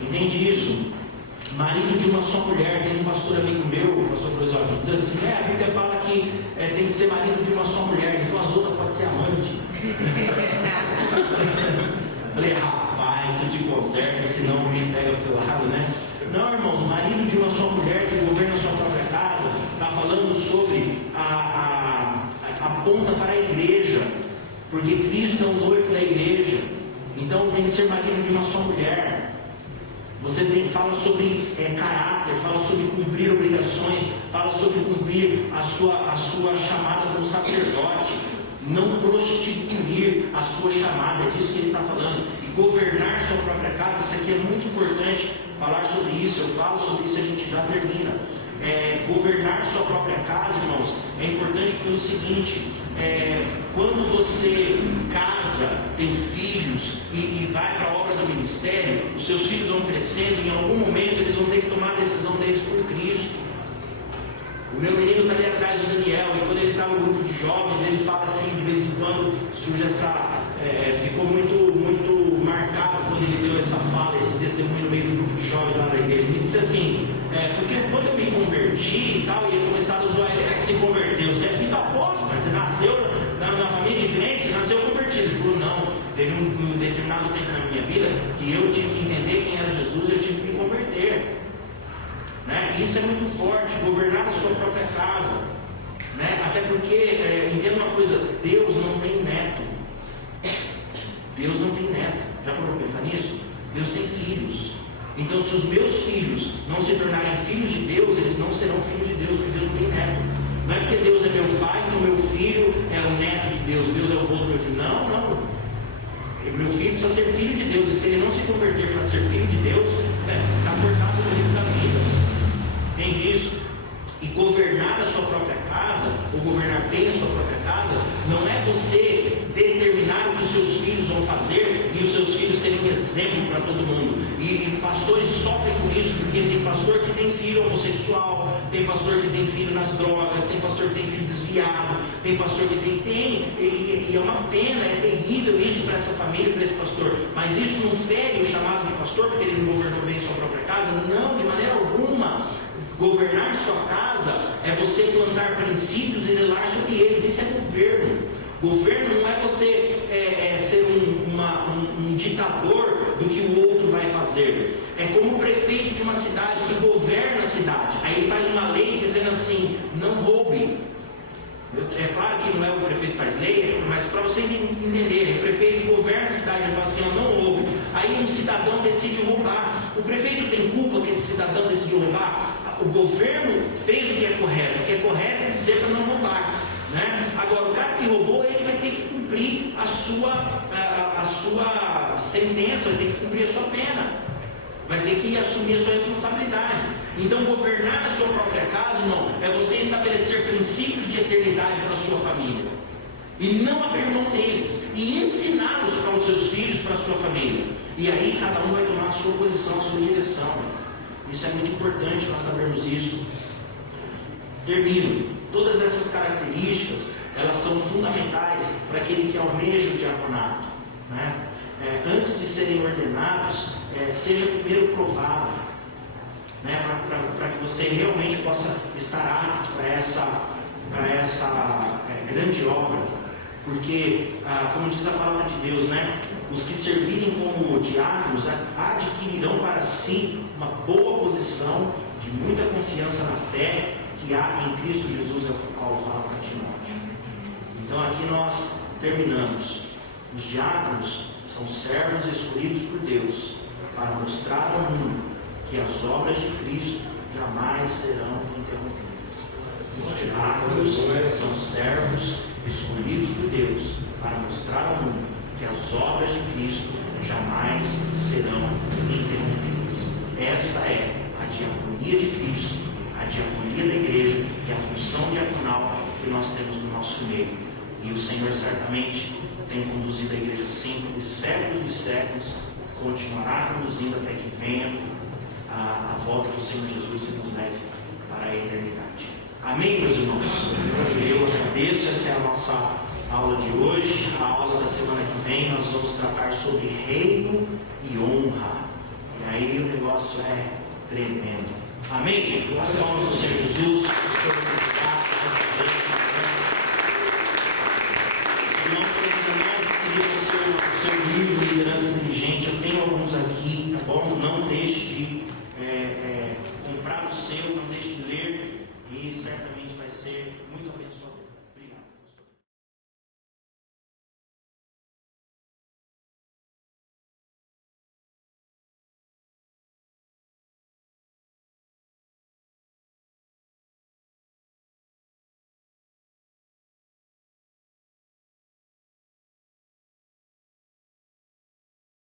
Entende isso? Marido de uma só mulher. Tem um pastor amigo meu, o pastor Cruzotti, que diz assim: a Bíblia fala que tem que ser marido de uma só mulher, então as outras podem ser amante. Falei: rapaz, tu te conserta, senão me pega pro teu lado, né? Não, irmãos, marido de uma só mulher que governa a sua própria casa, está falando sobre aponta para a igreja, porque Cristo é o noivo da igreja. Então tem que ser marido de uma só mulher. Você fala sobre caráter, fala sobre cumprir obrigações, fala sobre cumprir a sua chamada como sacerdote, não prostituir a sua chamada, é disso que ele está falando. E governar sua própria casa, isso aqui é muito importante falar sobre isso. Eu falo sobre isso, a gente já termina. Governar sua própria casa, irmãos, é importante pelo seguinte: quando você casa, tem filhos e vai para a obra do ministério, os seus filhos vão crescendo e em algum momento eles vão ter que tomar a decisão deles por Cristo. O meu menino está ali atrás do Daniel, e quando ele está no grupo de jovens, ele fala assim, de vez em quando surge ficou muito marcado quando ele deu essa fala, esse testemunho no meio do grupo de jovens lá na igreja. Ele disse assim: porque quando eu me converti e tal, e ele começava a zoar, ele se converteu. Você é filho do apóstolo, mas você nasceu na família de crente, você nasceu convertido. Ele falou: não, teve um determinado tempo na minha vida que eu tive que entender quem era Jesus, eu tive que me converter. Né? Isso é muito forte, governar a sua própria casa, né? Até porque, entenda uma coisa: Deus não tem neto. Deus não tem neto. Já parou para pensar nisso? Deus tem filhos. Então, se os meus filhos não se tornarem filhos de Deus, eles não serão filhos de Deus, porque Deus não tem neto. Não é porque Deus é meu pai, então meu filho é o neto de Deus, Deus é o avô do meu filho. Não, não. Meu filho precisa ser filho de Deus, e se ele não se converter para ser filho de Deus, está cortado do livro da vida. Entende isso? E governar a sua própria casa, ou governar bem a sua própria casa, não é você determinar o que os seus filhos vão fazer e os seus filhos serem um exemplo para todo mundo. E pastores sofrem com isso, porque tem pastor que tem filho homossexual, tem pastor que tem filho nas drogas, tem pastor que tem filho desviado, tem pastor que tem, e é uma pena, é terrível isso para essa família, para esse pastor. Mas isso não fere o chamado de pastor, porque ele não governou bem a sua própria casa? Não, de maneira alguma. Governar sua casa é você plantar princípios e zelar sobre eles. Isso é governo. Governo não é você ser um ditador do que o outro vai fazer. É como o prefeito de uma cidade que governa a cidade. Aí ele faz uma lei dizendo assim: não roube. É claro que não é o prefeito que faz lei, mas para vocês entenderem, o prefeito governa a cidade, ele fala assim: não roube. Aí um cidadão decide roubar. O prefeito tem culpa que esse cidadão decidiu roubar? O governo fez o que é correto. O que é correto é dizer para não roubar, né? Agora, o cara que roubou, ele vai ter que cumprir a sua sentença, vai ter que cumprir a sua pena, vai ter que assumir a sua responsabilidade. Então, governar a sua própria casa, irmão, é você estabelecer princípios de eternidade para a sua família e não abrir mão deles, e ensiná-los para os seus filhos, para a sua família. E aí cada um vai tomar a sua posição, a sua direção. Isso é muito importante nós sabermos isso. Termino. Todas essas características, elas são fundamentais para aquele que almeja o diaconato, né? Antes de serem ordenados, seja primeiro provado, né? Para que você realmente possa estar apto para essa grande obra. Porque, como diz a palavra de Deus, né? Os que servirem como diáconos adquirirão para si uma boa posição de muita confiança na fé que há em Cristo Jesus, é o que Paulo fala para Timóteo. Então aqui nós terminamos. Os diáconos são servos escolhidos por Deus para mostrar ao mundo que as obras de Cristo jamais serão interrompidas. Os diáconos são servos escolhidos por Deus para mostrar ao mundo que as obras de Cristo jamais serão interrompidas. Essa é a diaconia de Cristo, a diaconia da igreja e a função diaconal que nós temos no nosso meio. E o Senhor certamente tem conduzido a igreja assim por séculos e séculos, continuará conduzindo até que venha a volta do Senhor Jesus e nos leve para a eternidade. Amém, meus irmãos? Eu agradeço. Essa é a nossa aula de hoje. A aula da semana que vem nós vamos tratar sobre reino e honra. E aí o negócio é tremendo. Amém? As palmas do Senhor Jesus. O seu livro Liderança Inteligente, eu tenho alguns aqui, tá bom? Não deixe de comprar o seu, não deixe de ler, e certamente vai ser muito abençoado.